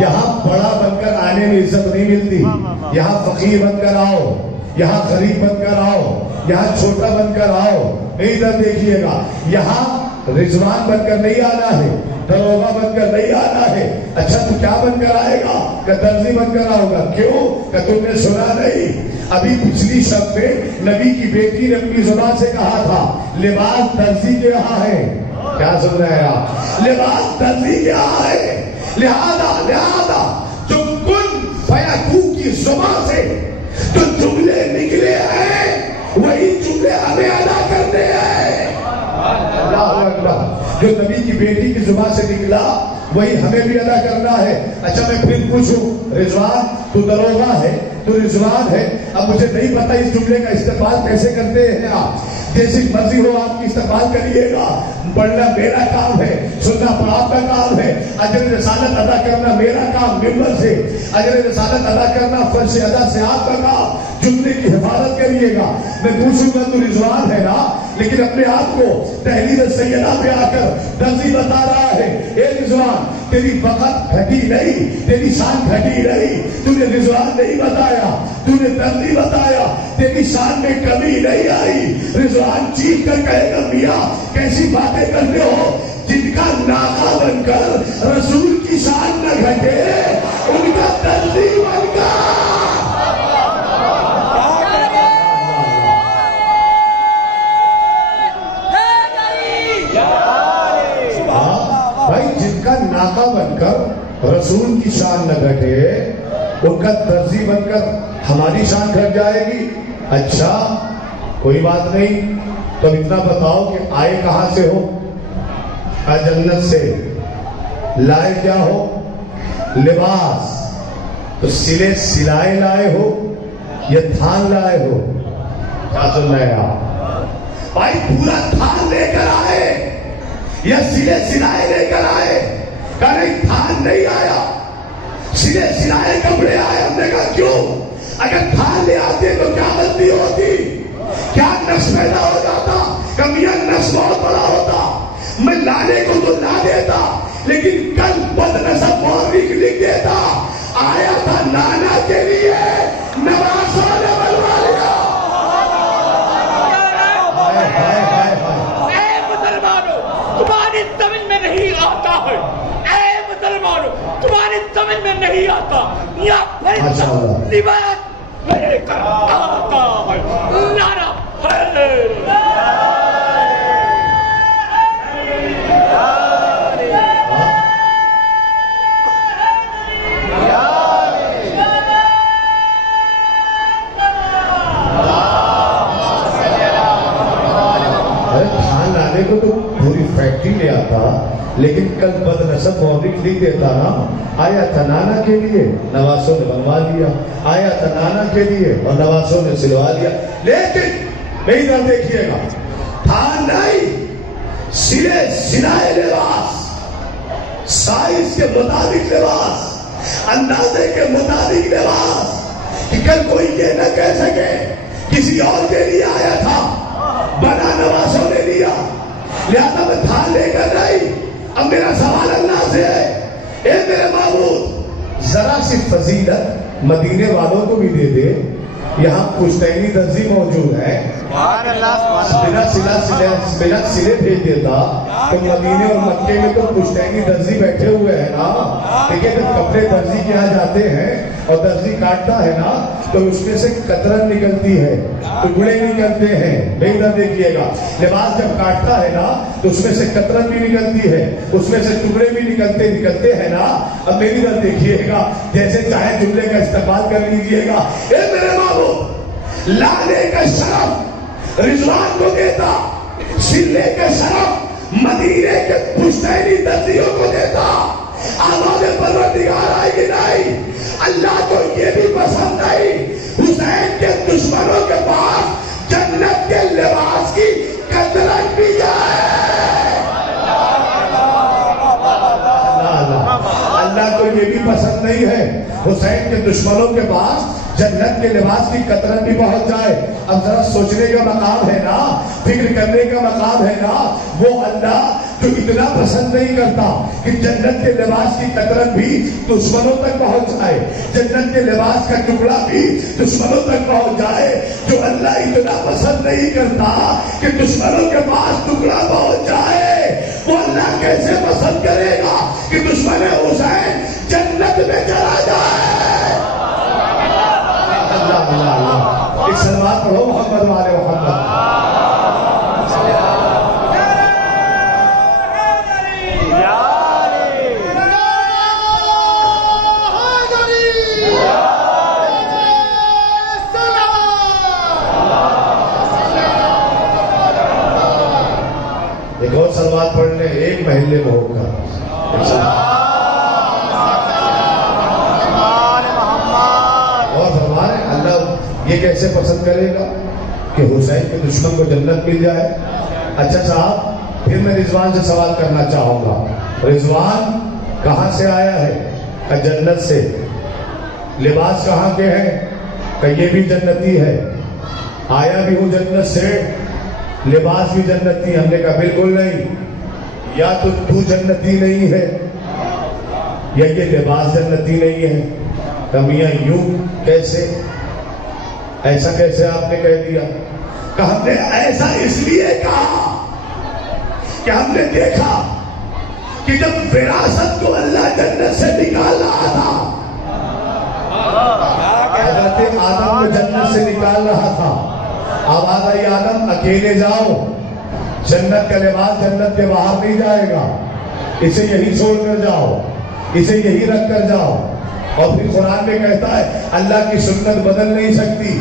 یہاں بڑا بن کر آنے میں عزت نہیں ملتی، یہاں فقیر بن کر آؤ، یہاں غریب بن کر آؤ، یہاں چھوٹا بن کر آؤ۔ ادھر دیکھیے گا، یہاں رضوان بن کر نہیں آنا ہے، دروغہ بن کر نہیں آنا ہے۔ اچھا تو کیا بن کر آئے گا؟ کہ درزی بن کر آؤ گا۔ کیوں؟ کہ تم نے سنا نہیں ابھی پچھلی شب میں نبی کی بیٹی نے اپنی زبان سے کہا تھا لباس درزی کے یہاں ہے. کیا سن رہے ہیں آپ؟ لباس درزی کے یہاں ہے. لہذا جو کن فیکون کی زبان سے جو جملے نکلے ہیں وہی جملے ہمیں ادا کرنے ہیں. اللہ اکبر. جو نبی کی بیٹی کی زبان سے نکلا وہی ہمیں بھی ادا کرنا ہے. اچھا میں پھر پوچھوں رضوان تو دروغہ ہے تو رضوان ہے, اب مجھے نہیں پتا اس جملے کا استعمال کیسے کرتے ہیں آپ. جیسی مرضی ہو آپ کی استعمال کریے گا. پڑھنا میرا کام ہے, سننا آپ کا کام ہے. اجر رسالت ادا کرنا میرا کام ممبر سے, اجر رسالت ادا کرنا فرض ادا سے آپ کا کام. جملے کی حفاظت کریے گا. میں پوچھوں گا تو رضوان ہے نا, لیکن اپنے آپ کو تحریر سیدہ پہ آ کر درزی بتا رہا ہے. اے رضوان تیری وقت گھٹی نہیں, تیری شان گھٹی نہیں. تو نے رضوان نہیں بتایا, تو نے درزی بتایا, تیری شان میں کمی نہیں آئی. رضوان چیخ کر کہے گا میاں کیسی باتیں کرتے ہو, جن کا ناقہ بن کر رسول کی شان نہ گھٹے ان کا درزی بن کر. ناقہ بن کر رسول کی شان نہ گھٹے ان کا درزی بن کر ہماری شان گھٹ جائے گی. اچھا کوئی بات نہیں, تو اتنا بتاؤ کہ آئے کہاں سے ہو؟ جنت سے. لائے کیا ہو؟ لباس. تو سلے سلائے لائے ہو یا تھان لائے ہو؟ کیا سن رہے ہیں آپ؟ بھائی پورا تھان لے کر آئے یا سلے سلائے لے کر آئے؟ کہا نہیں تھان نہیں آیا, سلے سلائے کپڑے آئے. ہم نے کہا کیوں؟ اگر تھان لے آتے تو کیا غلطی ہوتی, کیا نقص پیدا ہو جاتا؟ کمیاں نقص بہت بڑا ہوتا. میں لانے کو تو لا دیتا, لیکن کل بد نصب مورخ لکھ دیتا آیا تھا نانا کے لیے نواسوں نے بلوا لیا. اے مسلمانوں تمہاری سمجھ میں نہیں آتا ہے, تمہاری سمجھ میں نہیں آتا یا پھر لباس لے کر آتا ہے. نعرہ تھان لانے کو تو پوری فیکٹری لے آتا, لیکن کل بد نصب مورخ لکھ دیتا نا آیا تھا نانا کے لیے نواسوں نے بنوا لیا, آیا تھا نانا کے لیے اور نواسوں نے سلوا لیا. لیکن میری طرف دیکھیے گا, تھان نہیں سلے سلائے لباس, سائز کے مطابق لباس, اندازے کے مطابق لباس, کہ کل کوئی یہ نہ کہہ سکے کسی اور کے لیے آیا تھا بنا نواسوں نے لیا, لہذا میں تھان لے کر نہیں. اب میرا سوال اللہ سے ہے, اے میرے معبود ذرا سی فضیلت مدینے والوں کو بھی دے دے. یہاں پشتینی درزی موجود ہے, بنا سلے بھیج دیتا تو مدینے اور مکے میں تو پشتینی درزی بیٹھے ہوئے ہیں نا. دیکھیں جب کپڑے درزی کے یہاں جاتے ہیں اور درزی کاٹتا ہے نا تو اس میں سے کترن نکلتی ہے, ٹکڑے نکلتے ہیں. نہیں نہ دیکھیے گا, لباس جب کاٹتا ہے نا تو اس میں سے کترن بھی نکلتی ہے, اس میں سے ٹکڑے بھی نکلتے ہیں نا. اب میری طرف دیکھیے گا, جیسے چاہے جملے کا استعمال کر لیجیے گا. اے میرے معبود لانے کا شرف رضوان کو دیتا, سلنے کا شرف مدینے کے پشتینی درزیوں کو دیتا. آواز پروردگار آئے گی نہیں. اللہ کو یہ بھی پسند نہیں حسین کے دشمنوں کے پاس جنت کے لباس کی کترن بھی جائے. اللہ کو یہ بھی پسند نہیں ہے حسین کے دشمنوں کے پاس جنت کے لباس کی کترن بھی پہنچ جائے. اب ذرا سوچنے کا مقام ہے نا, فکر کرنے کا مقام ہے نا. وہ اللہ جو اتنا پسند نہیں کرتا کہ جنت کے لباس کی کترن بھی دشمنوں تک پہنچ جائے, جنت کے لباس کا ٹکڑا بھی دشمنوں تک پہنچ جائے. جو اللہ اتنا پسند نہیں کرتا کہ دشمنوں کے پاس ٹکڑا پہنچ جائے, وہ اللہ کیسے پسند کرے گا کہ دشمن حسین جنت میں چلا جائے. اللہ اللہ اللہ ایک صلوات پڑھو محمد والے محمد. ایک اور صلوات پڑھنے ایک محلے میں ہو کر اور فرمائے اللہ یہ کیسے پسند کرے گا کہ حسین کے دشمن کو جنت مل جائے. اچھا صاحب پھر میں رضوان سے سوال کرنا چاہوں گا. رضوان کہاں سے آیا ہے؟ کہ جنت سے. لباس کہاں کے ہیں؟ کہ یہ بھی جنتی ہے. آیا بھی ہوں جنت سے، لباس بھی جنتی. ہم نے کہا بالکل نہیں، یا تو جنتی نہیں ہے یا یہ لباس جنتی نہیں ہے. کہ میاں یوں کیسے، ایسا کیسے آپ نے کہہ دیا؟ کہ ہم نے ایسا اس لیے کہا کہ ہم نے دیکھا کہ جب وراثت کو اللہ جنت سے نکال رہا تھا، حضرت آدم کو جنت سے نکال رہا تھا. اب آدھائی آدم اکیلے جاؤ، جنت کا لباس جنت کے باہر نہیں جائے گا، اسے یہی چھوڑ کر جاؤ، اسے یہی رکھ کر جاؤ. اور پھر قرآن میں کہتا ہے اللہ کی سنت بدل نہیں سکتی،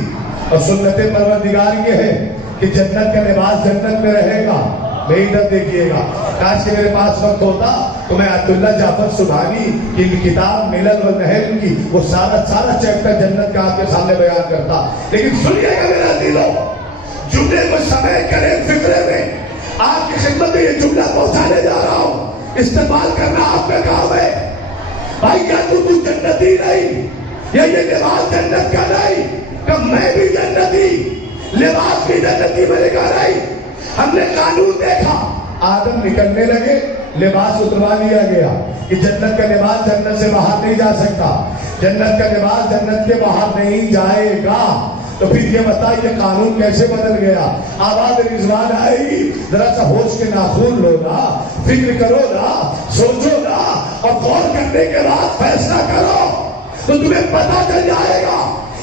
اور سنت پروردگار یہ ہے کہ جنت کا لباس جنت میں رہے گا. میری طرف دیکھیے گا، کاش کہ میرے پاس وقت ہوتا تو میں عبداللہ جعفر سبحانی کی کتاب ملل و نحل کی وہ سارا چیپٹر جنت کا آپ کے سامنے بیان کرتا. لیکن سنیے گا میرا عزیزو، جملے کو سمیٹ کر ایک فکرے میں آپ کی خدمت میں یہ جملہ پہنچانے جا رہا ہوں. استعمال کرنا آپ کا کام ہے. بھائی کیا تو جنتی نہیں، یا یہ لباس جنت کا نہیں؟ کہ میں بھی جنتی، لباس بھی جنتی. میں نے کہا نہیں. ہم نے قانون دیکھا، آدم نکلنے لگے، لباس اتروا لیا گیا کہ جنت کا لباس جنت سے باہر نہیں جا سکتا، جنت کا لباس جنت کے باہر نہیں جائے گا. تو پھر یہ بتائیے قانون کیسے بدل گیا؟ آواز رضوان آئے گی، ذرا سا ہوش کے ناخن لو نا، فکر کرو نا، سوچو نا، اور غور کرنے کے بعد فیصلہ کرو تو تمہیں پتہ چل جائے گا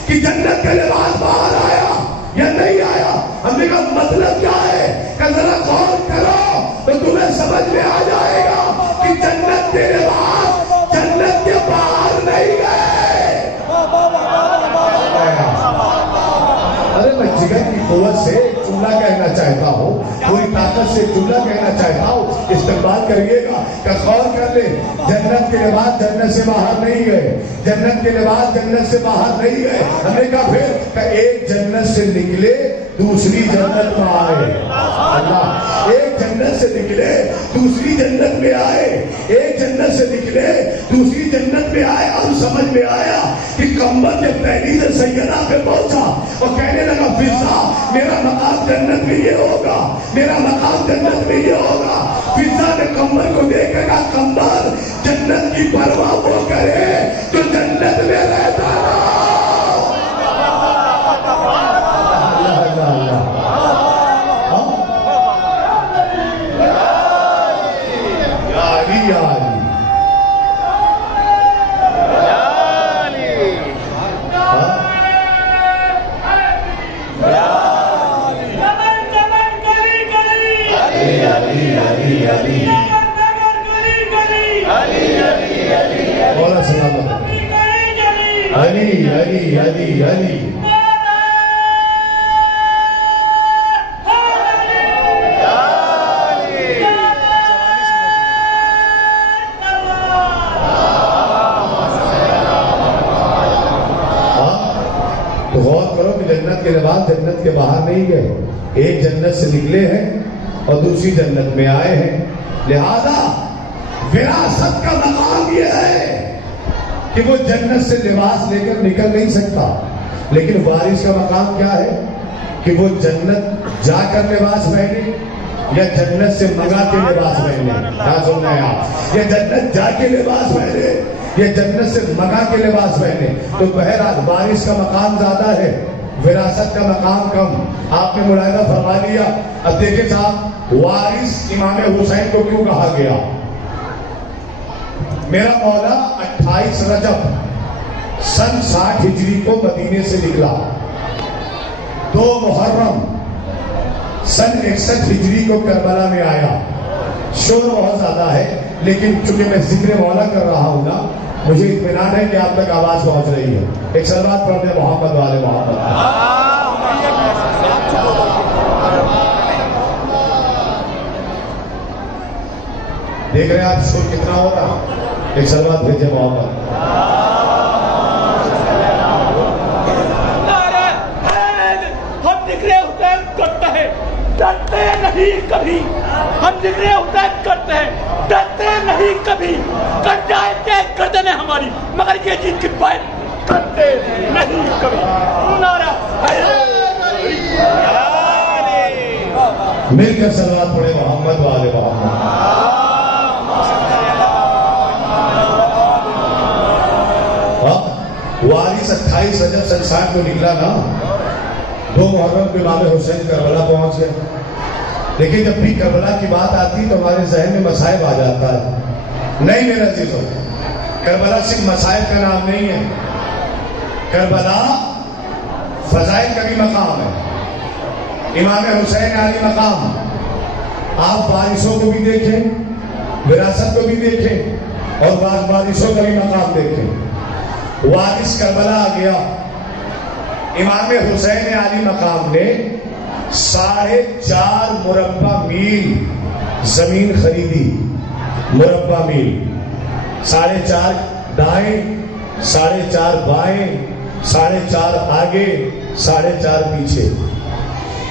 کہ جنت کا لباس باہر آیا یا نہیں آیا. ہم نے کہا مطلب کیا ہے؟ کہ ذرا غور کرو تو تمہیں سمجھ میں آ جائے گا کہ جنت کے لباس جنت کے باہر نہیں گئے. ارے میں جگر کی قوت سے جملہ کہنا چاہتا ہوں، پوری طاقت سے جملہ کہنا چاہتا ہوں، استقبال کریے گا. کہ غور کر لیں، جنت کے لباس جنت سے باہر نہیں گئے، جنت کے لباس جنت سے باہر نہیں گئے. ہم نے کہا پھر کہ ایک جنت سے نکلے دوسری جنت میں آئے. اللہ، ایک جنت سے نکلے دوسری جنت میں آئے، ایک جنت سے نکلے دوسری جنت میں آئے. اب سمجھ میں آیا کہ کمبر جب پہلی سے سیدہ پہ پہنچا اور کہنے لگا فضا میرا مقام جنت میں یہ ہوگا، میرا مقام جنت میں یہ ہوگا. فضا نے کمبر کو دیکھ کر کہا کمبر جنت کی پرواہ وہ کرے جو جنت میں رہتا رہا. علی علی علی علی تو غور کرو کہ جنت کے لباس جنت کے باہر نہیں گئے، ایک جنت سے نکلے ہیں اور دوسری جنت میں آئے ہیں. لہذا وراثت کا مقام یہ ہے کہ وہ جنت سے لباس لے کر نکل نہیں سکتا، لیکن وارث کا مقام کیا ہے کہ وہ جنت جا کر لباس پہنے یا جنت سے منگا کے لباس پہنے. کیا سن رہے ہیں آپ؟ یا جنت جا کے لباس پہنے یا جنت سے منگا کے لباس پہنے. تو بہرحال وارث کا مقام زیادہ ہے، وراثت کا مقام کم. آپ نے ملاحظہ فرما لیا. اب دیکھیں صاحب، وارث امام حسین کو کیوں کہا گیا؟ میرا مولا 28 رجب سن 60 ہجری کو مدینے سے نکلا. 2 محرم سن 61 ہجری کو کربلا میں آیا. شور بہت زیادہ ہے لیکن چونکہ میں ذکر مولا کر رہا ہوں نا, مجھے اطمینان ہے کہ آپ تک آواز پہنچ رہی ہے. ایک صلوات پڑھ دیں محمد والے محمد. دیکھ رہے ہیں آپ شور کتنا ہو رہا. ایک صلوات بھیجے محمد. ہم ذکر حسین کرتے ہیں, ڈرتے نہیں کبھی. ہم ذکر حسین کرتے ہیں, ڈرتے نہیں کبھی. کٹ جائے تیز گردنیں ہماری مگر یہ جیت کی بات کرتے نہیں کبھی. نعرہ مل کر صلوات پڑھے محمد والے محمد. وارث 28 رجب سن 60 کو نکلا نا, 2 محرم کے امام حسین کربلا پہنچ گئے. لیکن جب بھی کربلا کی بات آتی تو ہمارے ذہن میں مصائب آ جاتا ہے. نہیں میرا عزیزو, کربلا صرف مصائب کا نام نہیں ہے. کربلا فضائل کا بھی مقام ہے. امام حسین علی مقام. آپ وارثوں کو بھی دیکھیں, وراثت کو بھی دیکھیں, اور بعض وارثوں کا بھی مقام دیکھیں. وارث کربلا آ گیا. امام حسین علی مقام نے 4.5 مربع میل زمین خریدی. مربع میل 4.5 دائیں, 4.5 بائیں, 4.5 آگے, 4.5 پیچھے.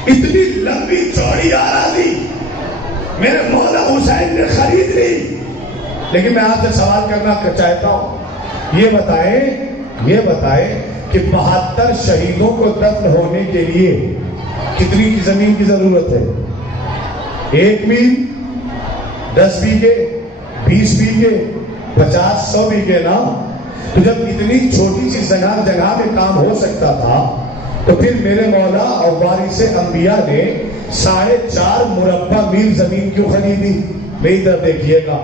اتنی لمبی چوڑی آراضی میرے مولا حسین نے خرید لی. لیکن میں آپ سے سوال کرنا چاہتا ہوں, یہ بتائیں کہ 72 شہیدوں کو دفن ہونے کے لیے کتنی کی زمین کی ضرورت ہے؟ 1 میل, 10 بیگھے, 20 بیگھے, 50, 100 بیگھے نا. تو جب اتنی چھوٹی سی جگہ میں کام ہو سکتا تھا تو پھر میرے مولا اور وارث انبیاء نے 4.5 مربع میل زمین کیوں خریدی؟ میری طرف دیکھیے گا.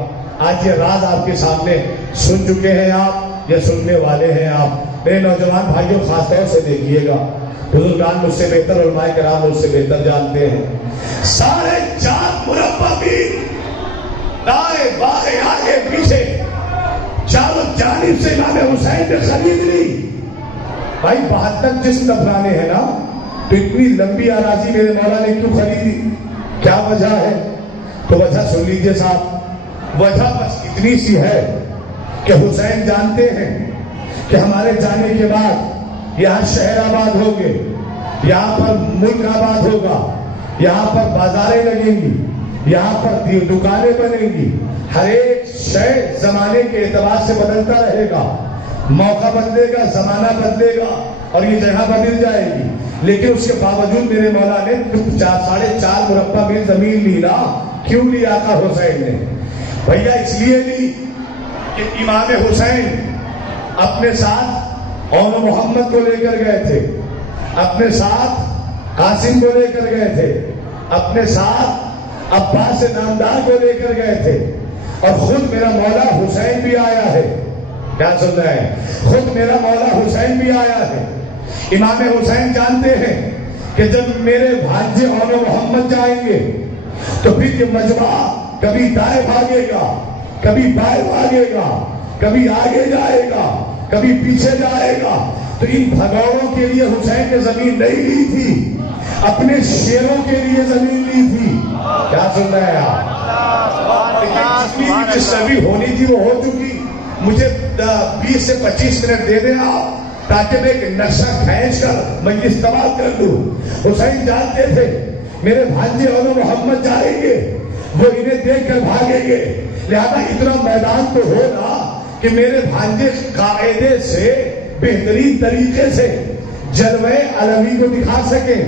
آج یہ راز آپ کے سامنے سن چکے ہیں آپ یا سننے والے ہیں آپ. میرے نوجوان بھائیوں خاص طور سے دیکھیے گا, بزرگان مجھ سے بہتر, علماء کرام مجھ سے بہتر جانتے ہیں. 4.5 مربع میل دائیں بائیں آگے پیچھے چاروں جانب سے امام حسین نے خرید لی. بھائی 72 جسم دفنانے ہیں نا, تو اتنی لمبی آراضی میرے مولا نے کیوں خریدی؟ کیا وجہ ہے؟ تو وجہ سن لیجیے صاحب. وجہ بس اتنی سی ہے کہ حسین جانتے ہیں کہ ہمارے جانے کے بعد یہاں شہر آباد ہوں گے, یہاں پر ملک آباد ہوگا, یہاں پر بازاریں لگیں گی, یہاں پر دکانیں بنیں گی. ہر ایک شے زمانے کے اعتبار سے بدلتا رہے گا. موقع بدلے گا, زمانہ بدلے گا, اور یہ جگہ بدل جائے گی. لیکن اس کے باوجود میرے مولا نے 4.5 مربع میل زمین لی نا. کیوں لی آقا حسین نے؟ بھیا اس لیے لی کہ امام حسین اپنے ساتھ اور محمد کو لے کر گئے تھے, اپنے ساتھ قاسم کو لے کر گئے تھے, اپنے ساتھ عباس نامدار کو لے کر گئے تھے, اور خود میرا مولا حسین بھی آیا ہے. کیا سن رہے ہیں؟ خود میرا مولا حسین بھی آیا ہے. امام حسین جانتے ہیں کہ جب میرے بھانجے اور محمد جائیں گے تو پھر یہ مجمع کبھی دائیں بھاگے گا, کبھی بائیں بھاگے گا, کبھی آگے جائے گا, کبھی پیچھے جائے گا. تو ان بھگوڑوں کے لیے حسین نے زمین نہیں لی تھی, اپنے شیروں کے لیے زمین لی تھی. کیا سن رہے ہیں آپ؟ لیکن جس سبھی ہونی تھی وہ ہو چکی. مجھے 20 سے 25 منٹ دے دیں آپ تاکہ میں ایک نقشہ کھینچ کر میں استعمال کر دوں. حسین جانتے تھے میرے بھانجے اور محمد جائیں گے, وہ انہیں دیکھ کر بھاگیں گے. لہذا اتنا میدان تو ہوگا کہ میرے بھانجے قاعدے سے بہترین طریقے سے جلوے علوی کو دکھا سکیں,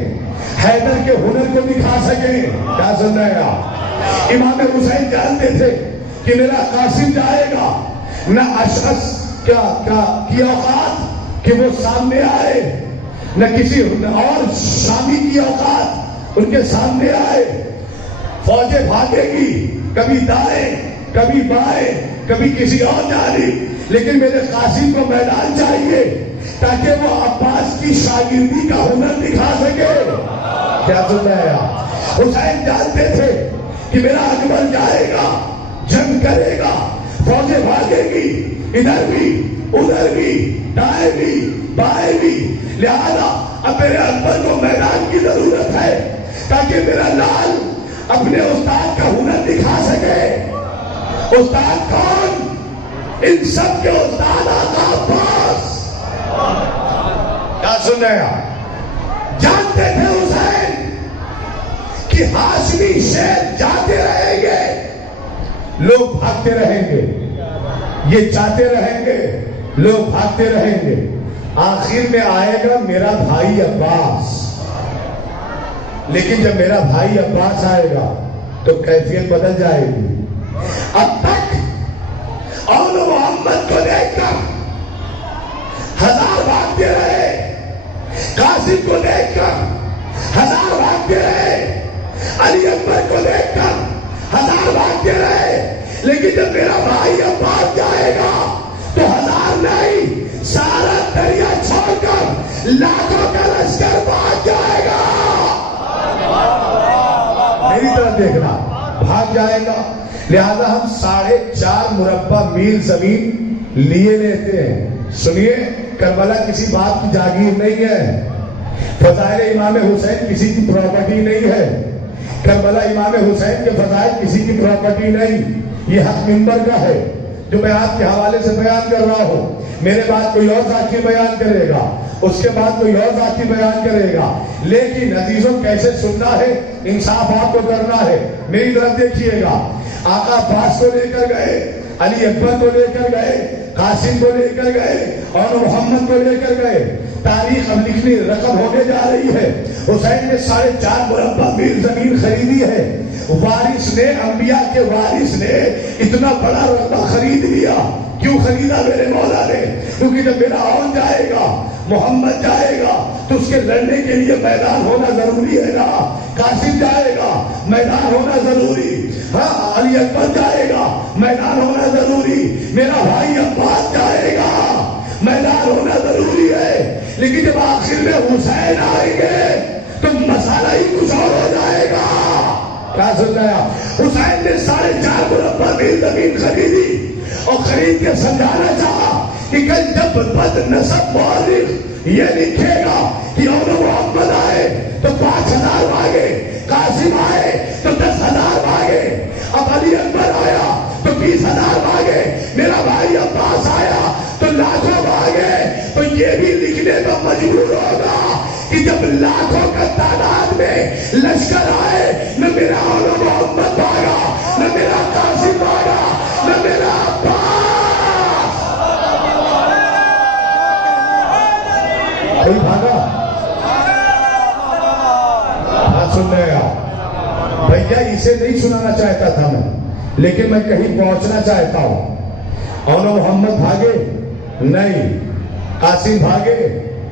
حیدر کے ہنر کو دکھا سکیں. کیا سن رہے ہیں آپ؟ امام حسین جانتے تھے کہ میرا قاسم جائے گا, نہ اشعث کی اوقات کہ وہ سامنے آئے, نہ کسی اور شامی کی اوقات ان کے سامنے آئے. فوجیں بھاگے گی, کبھی دائیں, کبھی بائیں, کبھی کسی اور جانب. لیکن میرے قاسم کو میدان چاہیے تاکہ وہ عباس کی شاگردی کا ہنر دکھا سکے. کیا سن رہے ہیں آپ؟ حسین جانتے تھے کہ میرا اکبر جائے گا، جنگ کرے گا، فوجیں بھاگے گی، ادھر بھی ادھر بھی، دائیں بھی بائیں بھی، لہذا اب میرے اکبر کو میدان کی ضرورت ہے تاکہ میرا لال اپنے استاد کا ہنر دکھا سکے۔ استاد کون؟ ان سب کے استاد آقا عباس۔ کیا سن رہے ہیں؟ جانتے تھے حسین کہ ہاشمی شیر جاتے رہیں گے، لوگ بھاگتے رہیں گے، یہ چاہتے رہیں گے، لوگ بھاگتے رہیں گے، آخر میں آئے گا میرا بھائی عباس۔ لیکن جب میرا بھائی عباس آئے گا تو کیفیت بدل جائے گی۔ اب تک اول محمد کو دیکھ کر ہزار بھاگتے رہے، قاسم کو دیکھ کر ہزار بھاگتے رہے، علی اکبر کو دیکھ کر ہزار بھاگتے رہے، لیکن جب میرا بھائی عباس جائے گا تو ہزار نہیں، سارا دریا چھوڑ کر لاکھوں کا لشکر بھاگ جائے گا۔ میری طرف دیکھنا، بھاگ جائے گا۔ لہذا ہم 4.5 مربع میل زمین لیے لیتے ہیں۔ سنیے، کربلا کسی بات کی جاگیر نہیں ہے، فضائل امام حسین کسی کی پراپرٹی نہیں ہے، کربلا امام حسین کے فضائل کسی کی پراپرٹی نہیں، یہ حق منبر کا ہے جو میں آپ کے حوالے سے بیان کر رہا ہوں۔ میرے بعد کوئی اور ساتھی بیان کرے گا، اس کے بعد کوئی اور ساتھی بیان کرے گا، لیکن عزیزوں کیسے سننا ہے، انصاف آپ کو کرنا ہے۔ میری طرف دیکھیے گا، آقا عباس کو لے کر گئے، علی اکبر کو لے کر گئے، قاسم کو لے کر گئے اور محمد کو لے کر گئے۔ تاریخ اب لکھنی رقم ہونے جا رہی ہے۔ حسین نے 4.5 مربع میل زمین خریدی ہے۔ وارث نے، انبیاء کے وارث نے اتنا بڑا رقبہ خرید لیا۔ کیوں خریدا میرے مولا نے؟ کیونکہ جب میرا آن جائے گا، محمد جائے گا تو اس کے لڑنے کے لیے میدان ہونا ضروری ہے نا۔ قاسم جائے گا، میدان ہونا ضروری، ہاں علی اکبر جائے گا، میدان ہونا ضروری، میرا بھائی عباس جائے گا، میدان ہونا ضروری ہے۔ لیکن جب آخر میں حسین آئیں گے تو مسئلہ ہی کچھ اور ہو جائے گا۔ کیا سن رہے ہیں؟ حسین نے 4.5 مربع میل زمین خریدی اور خرید کے سمجھانا چاہا کہ کل جب بد نسب مورخ یہ لکھے گا کہ اول محمد آئے تو 5,000 بھاگے، قاسم آئے تو 10,000 بھاگے، اب علی اکبر آیا تو 20,000 بھاگے، میرا بھائی عباس آیا تو لاکھوں بھاگے، تو یہ بھی لکھنے میں مجبور ہوگا کہ جب لاکھوں کا تعداد میں لشکر آئے، نہ میرا اول محمد بھاگا، نہ میرا قاسم بھاگا، نہ میرا عباس، کوئی بھاگا؟ ہاں سن رہے آپ بھیا، اسے نہیں سنانا چاہتا تھا میں، لیکن میں کہیں پہنچنا چاہتا ہوں۔ اول محمد بھاگے نہیں، قاسم بھاگے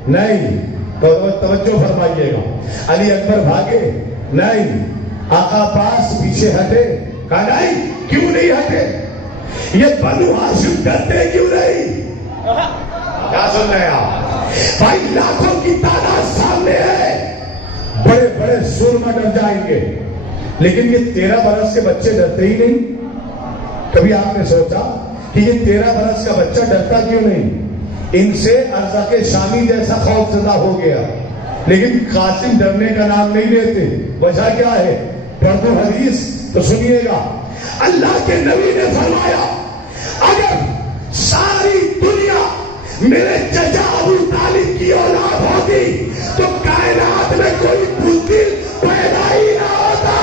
نہیں، توجہ فرمائیے گا، علی اکبر بھاگے نہیں، آقا عباس پیچھے ہٹے، کہا نہیں، کیوں نہیں ہٹے؟ یہ بنو ہاشم ڈرتے کیوں نہیں؟ کیا سن رہے ہیں آپ؟ بھائی لاکھوں کی تعداد سامنے ہے، بڑے بڑے سرما ڈر جائیں گے، لیکن یہ 13 برس کے بچے ڈرتے ہی نہیں۔ کبھی آپ نے سوچا کہ یہ 13 برس کا بچہ ڈرتا کیوں نہیں؟ ان سے ارزاق شامی جیسا خوف زدہ ہو گیا، لیکن قاسم ڈرنے کا نام نہیں لیتے۔ وجہ کیا ہے؟ پڑھ دو حدیث تو سنیے گا۔ اللہ کے نبی نے فرمایا، اگر ساری دنیا میرے چچا ابو طالب کی اولاد ہوتی تو کائنات میں کوئی بزدل پیدا ہی نہ ہوتا۔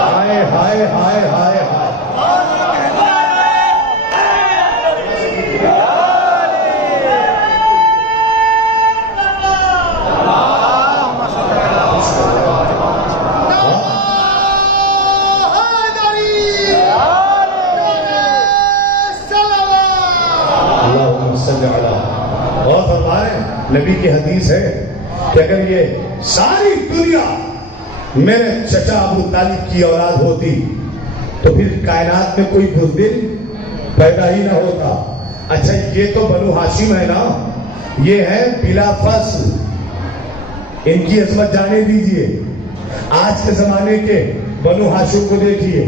ہائے ہائے ہائے ہائے ہائے، اور فرمائے نبی کی حدیث ہے کہ اگر یہ ساری دنیا میرے چچا ابو طالب کی اولاد ہوتی تو پھر کائنات میں کوئی بزدل پیدا ہی نہ ہوتا۔ اچھا یہ تو بنو ہاشم ہے نا، یہ ہے بلا فصل، ان کی عظمت جانے دیجئے. آج کے زمانے کے بنو ہاشم کو دیکھیے,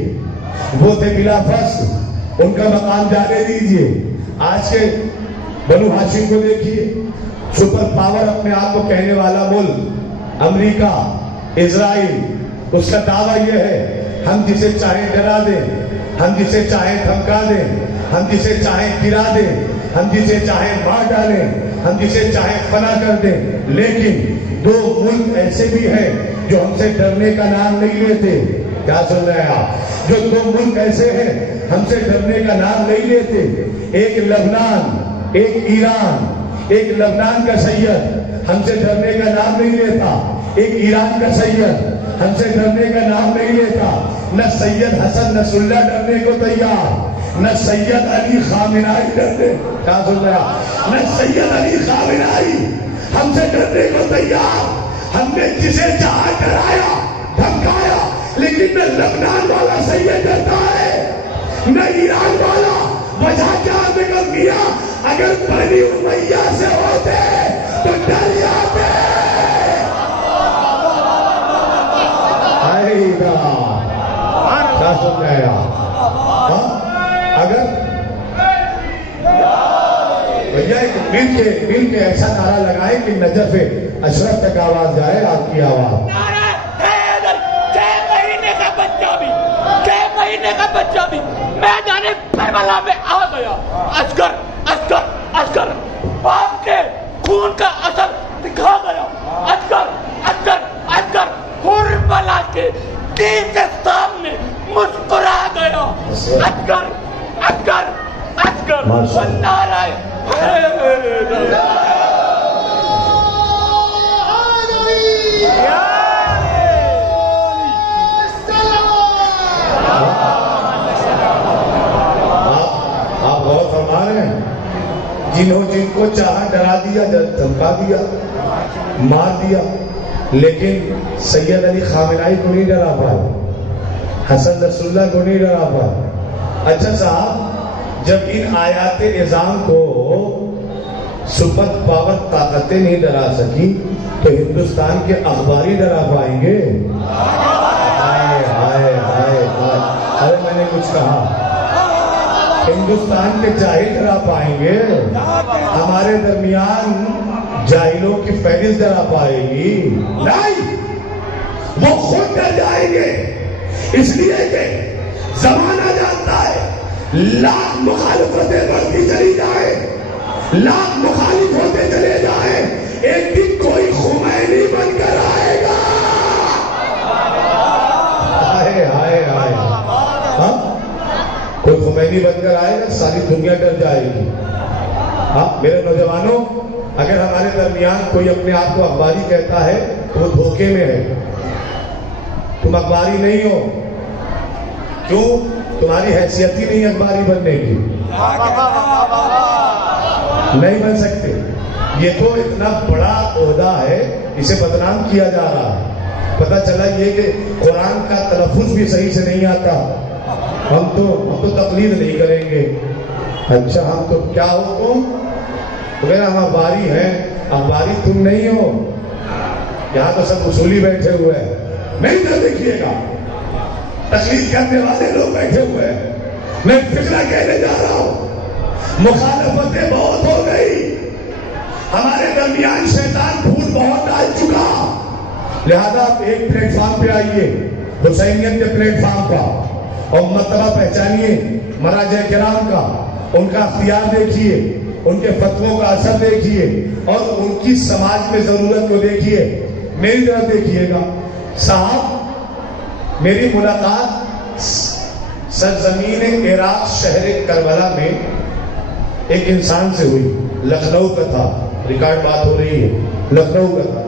وہ تھے بلا فصل, ان کا مقام جانے دیجئے. آج کے بنو ہاشم کو دیکھیے, سپر پاور اپنے آپ کو کہنے والا ملک امریکہ, اسرائیل, اس کا دعویٰ یہ ہے ہم جسے چاہیں ڈرا دیں, ہم جسے چاہیں دھمکا دیں, ہم جسے چاہیں گرا دیں, ہم جسے چاہیں مار ڈالیں, ہم جسے چاہیں فنا کر دیں. لیکن دو ملک ایسے بھی ہیں جو ہم سے ڈرنے کا نام نہیں لیتے. کیا سن رہے ہیں آپ؟ جو دو ملک ایسے ہیں ہم سے ڈرنے کا نام نہیں لیتے. ایک لبنان, ایک ایران. ایک لبنان کا سید ہم سے ڈرنے کا نام نہیں لیتا, ایک ایران کا سید ہم سے ڈرنے کا نام نہیں لیتا. نہ سید حسن نصر اللہ ڈرنے کو تیار, نہ سید علی خامنائی ڈرنے, کیا سن رہے ہیں, نہ سید علی خامنائی ہم سے ڈرنے کو تیار. ہم نے جسے چاہا ڈرایا, دھمکایا, لیکن نہ لبنان والا سید ڈرتا ہے, نہ ایران والا. وجہ کیا نکل گیا؟ اگر بنی امیہ سے ہوتے تو ڈر جاتے. کیا سن رہے ہیں آپ؟ اگر بھیا ایک مل کے ایسا نعرہ لگائے کہ نجف اشرف تک آواز جائے, آپ کی آواز. 6 مہینے کا بچہ بھی, 6 مہینے کا بچہ بھی میدان کربلا میں آ گیا. اصغر اصغر اصغر باپ کے خون کا اثر دکھا گیا. اصغر اصغر اصغر کربلا کے دین کے سامنے مسکرا گیا. اصغر اصغر اصغر نعرہ آپ غور فرما رہے ہیں, جن کو چاہا ڈرا دیا, دھمکا دیا, مار دیا, لیکن سید علی خامنائی کو نہیں ڈرا پائے, حسن نصر اللہ کو نہیں ڈرا پائے. اچھا صاحب, جب ان آیات نظام کو سپر پاور طاقتیں نہیں ڈرا سکی تو ہندوستان کے اخباری ڈرا پائیں گے؟ ہائے ہائے ہائے ہائے, ارے میں نے کچھ کہا, ہندوستان کے جاہل ڈرا پائیں گے؟ ہمارے درمیان جاہلوں کی فہرست ڈرا پائے گی؟ نہیں, وہ خود ڈر جائیں گے. اس لیے کہ زمانہ جانتا ہے لاکھ مخالفتیں بڑھتی چلی جائیں, لاکھ مخالف ہوتے چلے جائیں, ایک دن کوئی خمینی بن کر آئے گا. ہائے ہائے ہائے, ہاں کوئی خمینی بن کر آئے گا, ساری دنیا ڈر جائے گی. ہاں میرے نوجوانوں, اگر ہمارے درمیان کوئی اپنے آپ کو اخباری کہتا ہے تو وہ دھوکے میں ہے. تم اخباری نہیں ہو. کیوں؟ تمہاری حیثیت ہی نہیں اخباری بننے کی, نہیں بن سکتے. یہ تو اتنا بڑا عہدہ ہے, اسے بدنام کیا جا رہا ہے. پتہ چلا یہ کہ قرآن کا تلفظ بھی صحیح سے نہیں آتا, ہم تو تقلید نہیں کریں گے. اچھا ہم تو کیا ہو تم؟ اگر ہم اخباری ہیں, اخباری تم نہیں ہو. یہاں تو سب اصولی بیٹھے ہوئے ہیں, نہیں تو دیکھیے گا تقلید کرنے والے لوگ بیٹھے ہوئے ہیں. میں فکرہ کہنے جا رہا ہوں, مخالفتیں بہت ہو گئی, ہمارے درمیان شیطان پھول بہت ڈال چکا. لہذا آپ ایک پلیٹ فارم پہ آئیے, حسینیت کے پلیٹ فارم کا, اور مرتبہ پہچانیے مراجع کرام کا, ان کا اختیار دیکھیے, ان کے فتووں کا اثر دیکھیے, اور ان کی سماج میں ضرورت کو دیکھیے. میری طرف دیکھیے گا صاحب, میری ملاقات سرزمین عراق شہر کربلا میں ایک انسان سے ہوئی. لکھنؤ کا تھا, ریکارڈ بات ہو رہی ہے, لکھنؤ کا تھا.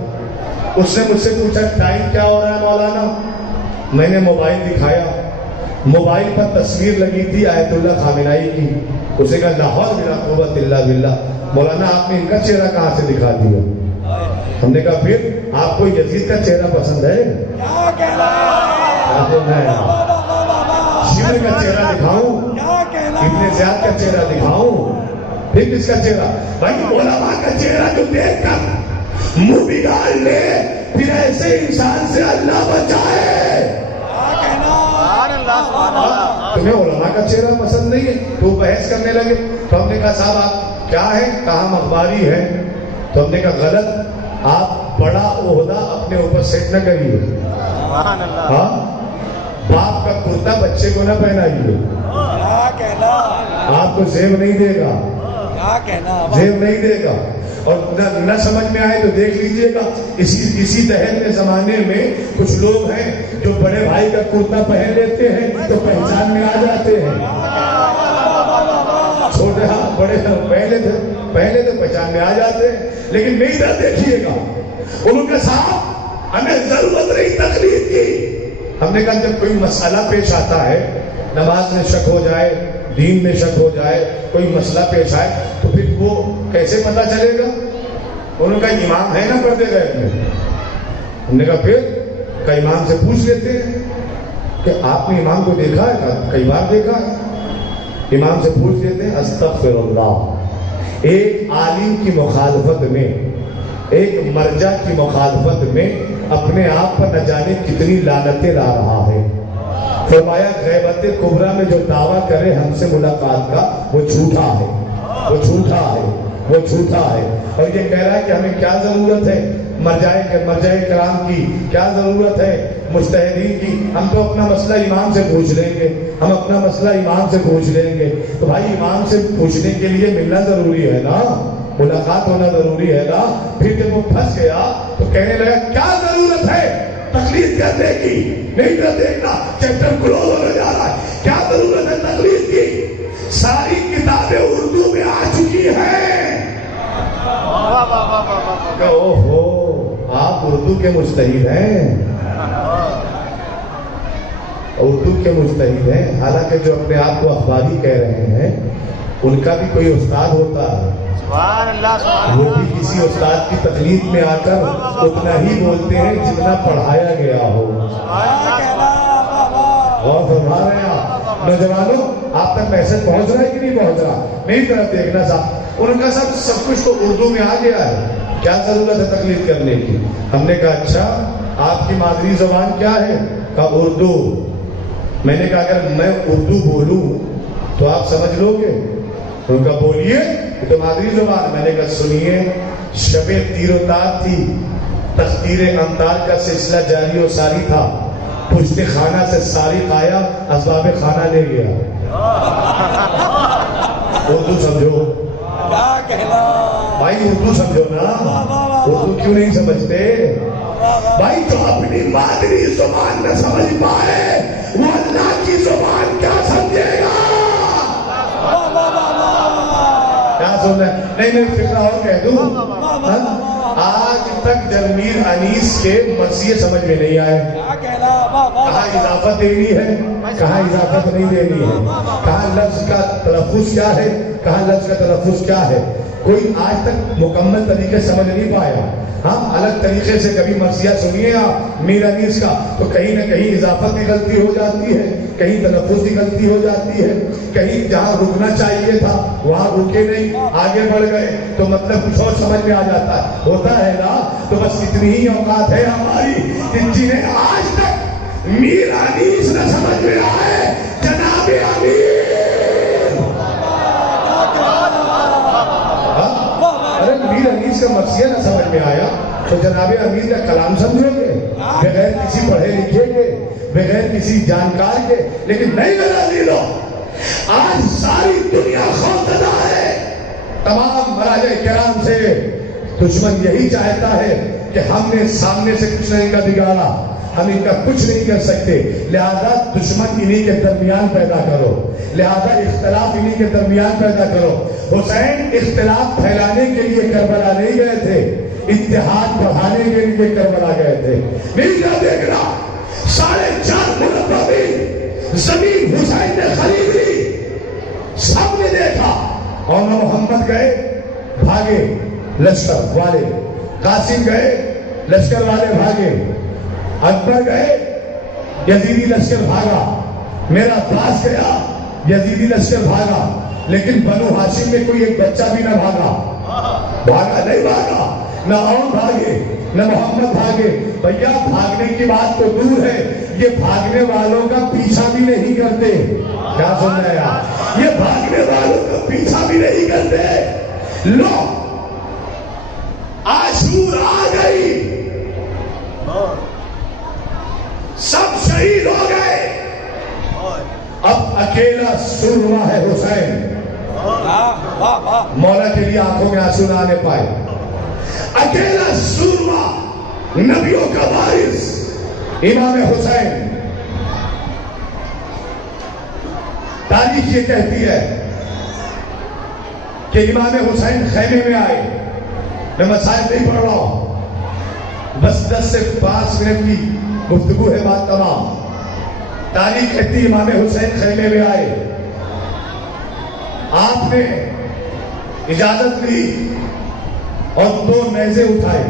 اس نے مجھ سے پوچھا ٹائم کیا ہو رہا ہے مولانا؟ میں نے موبائل دکھایا, موبائل پر تصویر لگی تھی آیت اللہ خامنائی کی. اسے کہا لا حول ولا قوت الا باللہ, مولانا آپ نے ان کا چہرہ کہاں سے دکھا دیا؟ ہم نے کہا پھر آپ کو یزید کا چہرہ پسند ہے؟ شمر کا چہرہ دکھاؤں, ابن زیاد کا چہرہ دکھاؤں, پھر کس کا چہرہ؟ بھائی علماء کا چہرہ جو دیکھ کر منہ بگاڑ لے پھر ایسے انسان سے اللہ بچائے. تمہیں علماء کا چہرہ پسند نہیں ہے تو بحث کرنے لگے. تو ہم نے کہا صاحب آپ کیا ہے؟ کہا ہم اخباری ہیں. تو ہم نے کہا غلط، آپ بڑا عہدہ اپنے اوپر سیٹ نہ کریے. ہاں باپ کا کرتا بچے کو نہ پہنائیے. آپ کو زیب نہیں دے گا، زیب نہیں دے گا. اور نہ سمجھ میں آئے تو دیکھ لیجئے گا اسی دہل زمانے میں کچھ لوگ ہیں جو بڑے بھائی کا کرتا پہن لیتے ہیں تو پہچان میں آ جاتے ہیں. چھوٹے ہاں بڑے پہلے تو پہچان میں آ جاتے ہیں. لیکن میری طرف دیکھیے گا، ان کے ساتھ ہمیں ضرورت نہیں تقلید کی. ہم نے کہا جب کوئی مسئلہ پیش آتا ہے، نماز میں شک ہو جائے، دین میں شک ہو جائے، کوئی مسئلہ پیش آئے تو پھر وہ کیسے پتا چلے گا؟ انہوں نے کہا امام ہے نا پڑھتے گئے میں. ہم نے کہا پھر کہ امام سے پوچھ لیتے ہیں کہ آپ نے امام کو دیکھا ہے؟ کہا کئی بار دیکھا ہے. امام سے پوچھ لیتے ہیں استغفر اللہ. ایک عالم کی مخالفت میں، ایک مرجع کی مخالفت میں اپنے آپ پر نہ جانے کتنی لعنتیں لا رہا ہے. فرمایا غیبت کبریٰ میں جو دعویٰ کرے ہم سے ملاقات کا وہ جھوٹا ہے، وہ جھوٹا ہے، وہ جھوٹا ہے. اور یہ کہہ رہا ہے کہ ہمیں کیا ضرورت ہے مرجع کرام کی، کیا ضرورت ہے مجتہدین کی. ہم تو اپنا مسئلہ امام سے پوچھ لیں گے، ہم اپنا مسئلہ امام سے پوچھ لیں گے. تو بھائی امام سے پوچھنے کے لیے ملنا ضروری ہے نا، ملاقات ہونا ضروری ہے نا. پھر جب وہ پھنس گیا تو کہنے لگا کیا ضرورت ہے تقلید کرنے کی؟ نہیں تو دیکھنا چیپٹر کلوز ہونے جا رہا ہے. کیا ضرورت ہے تقلید کی؟ ساری کتابیں اردو میں آ چکی ہیں. اوہو آپ اردو کے مجتہد ہیں، اردو کے مجتہد ہیں. حالانکہ جو اپنے آپ کو اخباری کہہ رہے ہیں ان کا بھی کوئی استاد ہوتا ہے. وہ بھی کسی استاد کی تقلید میں آ کر اتنا ہی بولتے ہیں جتنا پڑھایا گیا ہو. اور فرما رہے ہیں آپ نوجوانوں، آپ تک میسج پہنچ رہا ہے کہ نہیں پہنچ رہا؟ میری طرف دیکھنا صاحب. ان کا سب کچھ تو اردو میں آ گیا ہے، کیا ضرورت ہے تقلید کرنے کی؟ ہم نے کہا اچھا آپ کی مادری زبان کیا ہے؟ کہا اردو. میں نے کہا اگر میں اردو بولوں تو آپ سمجھ لو گے؟ ان کا بولیے تو مادری زبان. میں نے کہا سنیے، شب تیر و تار تھی، تختیر امطار کا سلسلہ جاری و ساری تھا. پشت خانہ سے سارق آیا، اسباب خانہ لے گیا. اردو سمجھو بھائی، اردو سمجھو نا. اردو کیوں نہیں سمجھتے بھائی؟ جو اپنی مادری زبان نہ سمجھ پائے وہ اللہ کی زبان کیا سمجھے گا؟ کیا سن رہے ہیں؟ نہیں فکر اور کہہ دوں، آج تک جرمیر انیس کے مرثیے سمجھ میں نہیں آئے. کہاں اضافت دینی ہے، کہاں اضافت نہیں دینی ہے، کہاں لفظ کا تلفظ کیا ہے، کہاں لفظ کا تلفظ کیا ہے. کوئی آج تک مکمل طریقے سمجھ نہیں پایا. ہم الگ طریقے سے کبھی مرثیہ سنیے آپ میر انیس کا تو کہیں نہ کہیں اضافت کی غلطی ہو جاتی ہے، کہیں تلفظ کی غلطی ہو جاتی ہے، کہیں جہاں رکنا چاہیے تھا وہاں رکے نہیں، آگے بڑھ گئے تو مطلب کچھ اور سمجھ میں آ جاتا ہے. ہوتا ہے نا. تو بس اتنی ہی اوقات ہے ہماری کہ جنہیں آج تک میر انیس نہ سمجھ میں آئے جناب امیر. ارے میر انیس کا مرثیہ نہ سمجھ میں آیا تو جناب امیر کا کلام سمجھو گے بغیر کسی پڑھے لکھے کے، بغیر کسی جانکار کے. لیکن نہیں میرا عزیزو، آج ساری دنیا خوفزدہ ہے تمام مراجع کرام سے. دشمن یہی چاہتا ہے کہ ہم نے سامنے سے کچھ نہیں کا بگاڑا، ہم ان کا کچھ نہیں کر سکتے، لہذا دشمن انہی کے درمیان پیدا کرو، لہذا اختلاف انہی کے درمیان پیدا کرو. حسین اختلاف پھیلانے کے لیے کربلا نہیں گئے تھے، اتحاد بڑھانے کے لیے کربلا گئے تھے. نہیں کیا دیکھ رہا 4.5 مربع زمین حسین نے خریدی، سب نے دیکھا. اور محمد گئے بھاگے لشکر والے، قاسم گئے لشکر والے بھاگے، اکبر گئے یزیدی لشکر بھاگا، میرا عباس گیا یزیدی لشکر بھاگا. لیکن بنو ہاشم میں کوئی ایک بچہ بھی نہ بھاگا نہیں بھاگا. نہ اون بھاگے نہ محمد بھاگے. بھیا بھاگنے کی بات تو دور ہے, یہ بھاگنے والوں کا پیچھا بھی نہیں کرتے. کیا سن رہے ہیں آپ؟ یہ بھاگنے والوں کا پیچھا بھی نہیں کرتے. لو عاشور آ گئی, سب شہید ہو گئے, اب اکیلا سورما ہے حسین. مولا کے لیے آنکھوں میں آنسو نہ آنے پائے. اکیلا سورما, نبیوں کا وارث امام حسین. تاریخ یہ کہتی ہے کہ امام حسین خیمے میں آئے. میں مسائل نہیں پڑھ رہا ہوں, بس 10 سے 5 منٹ کی گفتگو ہے, بات تمام. تاریخ کہتی امام حسین خیمے میں آئے, آپ نے اجازت لی اور 2 نیزے اٹھائے.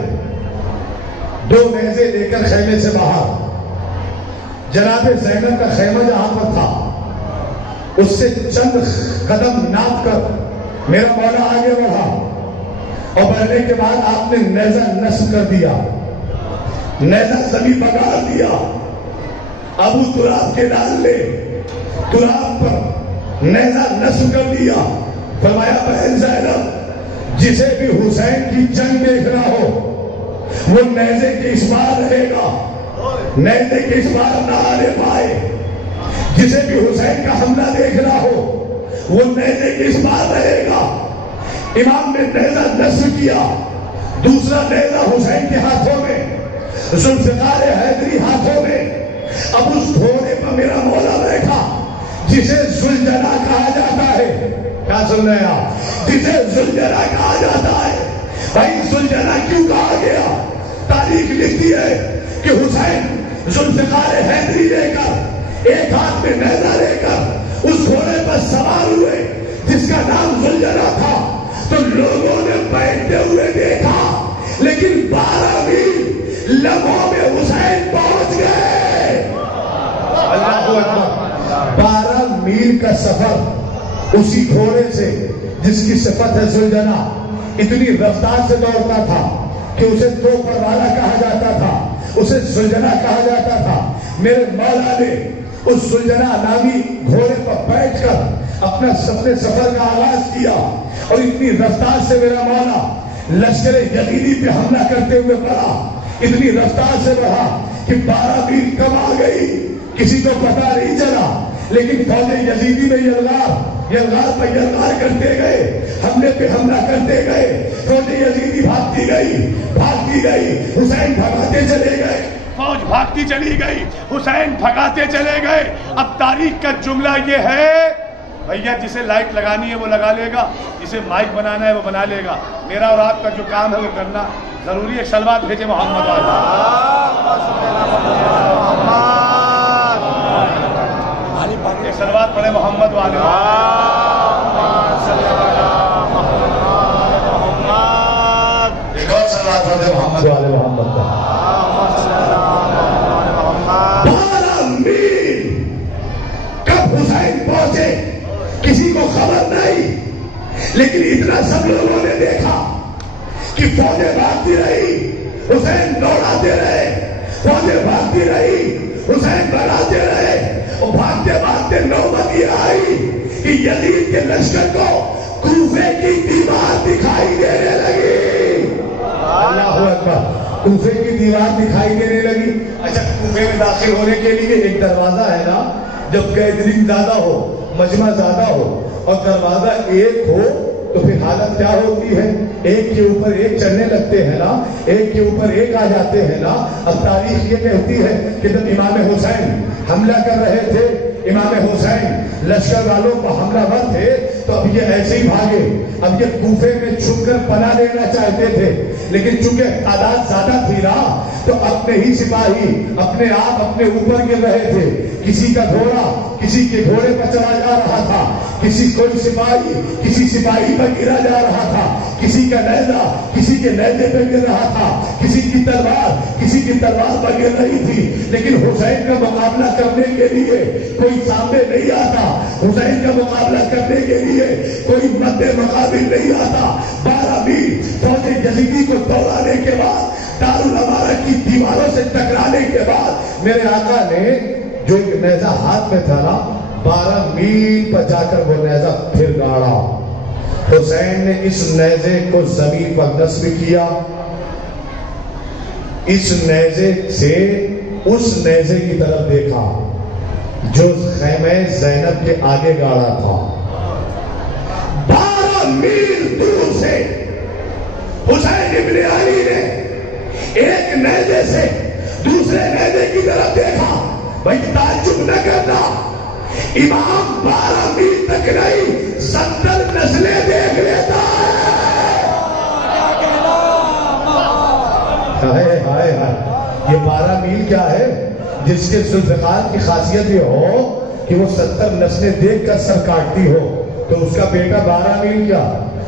2 نیزے لے کر خیمے سے باہر, جناب زینب کا خیمہ جہاں پر تھا اس سے چند قدم ناپ کر میرا مولا آگے بڑھا, اور بڑھنے کے بعد آپ نے نیزہ نصب کر دیا, نیزہ زمین بگاڑ دیا. ابو تراب کے ڈال لے, تراب پر نیزہ نصب کر دیا. فرمایا بہن زینب, جسے بھی حسین کی جنگ دیکھ رہا ہو وہ نیزے کے اس بار رہے گا, نیزے کے اس بار نہ آنے پائے. جسے بھی حسین کا حملہ دیکھ رہا ہو وہ نیزے کے اس بار رہے گا. امام نے نیزہ نصب کیا, دوسرا نیزہ حسین کے ہاتھوں میں, ذوالفقار حیدری ہاتھوں میں. اب اس گھوڑے پر میرا مولا بیٹھا جسے ذوالجنا کہا جاتا ہے. کیا سن رہے ہیں آپ؟ جسے ذوالجنا کہا جاتا ہے. بھائی ذوالجنا کیوں کہا گیا؟ تاریخ لکھتی ہے کہ حسین ذوالفقار حیدری لے کر, ایک ہاتھ میں نیزہ لے کر اس گھوڑے پر سوار ہوئے جس کا نام ذوالجنا تھا. تو لوگوں نے بیٹھتے ہوئے دیکھا, لیکن 12 میل لمحوں میں حسین پہنچ گئے. اللہ اکبر. 12 میل کا سفر اسی گھوڑے سے جس کی صفت ہے ذوالجنا, اتنی رفتار سے دوڑتا تھا کہ اسے 2 پر والا کہا جاتا تھا, اسے ذوالجنا کہا جاتا تھا. میرے مولا نے اس ذوالجنا نامی گھوڑے پر بیٹھ کر اپنا سفر کا آغاز کیا, اور اتنی رفتار سے میرا مولا لشکر یزیدی پہ حملہ کرتے ہوئے بڑھا, اتنی رفتار سے بڑھا کہ 12 میل کم آ گئی, کسی کو پتہ نہیں چلا. لیکن فوج یزیدی میں یلغار پر یلغار کرتے گئے, حملے پہ حملہ کرتے گئے. فوج یزیدی بھاگتی گئی, حسین بھگاتے چلے گئے, فوج بھاگتی چلی گئی, حسین بھگاتے چلے گئے. اب تاریخ کا جملہ یہ ہے, بھیا جسے لائٹ لگانی ہے وہ لگا لے گا, جسے مائک بنانا ہے وہ بنا لے گا. میرا اور آپ کا جو کام ہے وہ کرنا ضروری ہے. صلوات بھیجے محمد ایک صلوات پڑھے محمد والے. ایک اور صلوات پڑھے محمد والے محمد کا. 12 میل کب حسین پہنچے کسی کو خبر نہیں, لیکن اتنا سب لوگوں نے دیکھا کہ فوجیں بھاگتی رہی, حسین دوڑاتے رہے, فوجیں بھاگتی رہی, حسین بڑھاتے رہے. اور بھاگتے بھاگتے نوبت یہ آئی کہ یزید کے لشکر کو کوفے کی دیوار دکھائی دینے لگی. اللہ اکبر. کوفے کی دیوار دکھائی دینے لگی. اچھا, کوفے میں داخل ہونے کے لیے ایک دروازہ ہے نا, جب گیدرنگ زیادہ ہو, مجمع زیادہ ہو اور دروازہ ایک ہو تو پھر حالت کیا ہوتی ہے؟ ایک کے اوپر ایک چڑھنے لگتے ہیں نا, ایک کے اوپر ایک آ جاتے ہیں نا. اب تاریخ یہ کہتی ہے کہ جب امام حسین حملہ کر رہے تھے, امام حسین لشکر والوں کو حملہ ور تھے, تو اب یہ ایسے ہی بھاگے. اب یہ کوفے میں چھپ کر پناہ لینا چاہتے تھے, لیکن چونکہ تعداد زیادہ تھی نا تو اپنے ہی سپاہی اپنے آپ اپنے اوپر گر رہے تھے. کسی کا گھوڑا کسی کے گھوڑے پر چلا جا رہا تھا, کوئی سپاہی کسی سپاہی پر گرا جا رہا تھا, کسی کا نیزہ کسی کے نیزے پہ گر رہا تھا, کسی کی تلوار پر گر رہی تھی. لیکن حسین کا مقابلہ کرنے کے لیے کوئی سامنے نہیں آتا, حسین کا مقابلہ کرنے کے لیے کوئی مد مقابل نہیں آتا. 12 امیر فوج یزیدی کو دوڑانے کے بعد دارالامارہ کی دیواروں سے ٹکرانے کے بعد میرے آقا نے جو ایک نیزہ ہاتھ میں تھا نا 12 میل پر جا کر وہ نیزہ پھر گاڑا. حسین نے اس نیزے کو زمین پر نصب کیا. اس نیزے سے اس نیزے کی طرف دیکھا جو خیمہ زینب کے آگے گاڑا تھا. 12 میل دور سے حسین ابن علی نے ایک نیزے سے دوسرے نیزے کی طرف دیکھا. بھائی تعجب نہ کرنا، امام 12 میل تک نہیں 70 نسلیں دیکھ لیتا ہے. ہائے ہائے ہائے، یہ 12 میل کیا ہے؟ جس کے ذوالفقار کی خاصیت یہ ہو کہ وہ 70 نسلیں دیکھ کر سر کاٹتی ہو، تو اس کا بیٹا 12 میل کیا،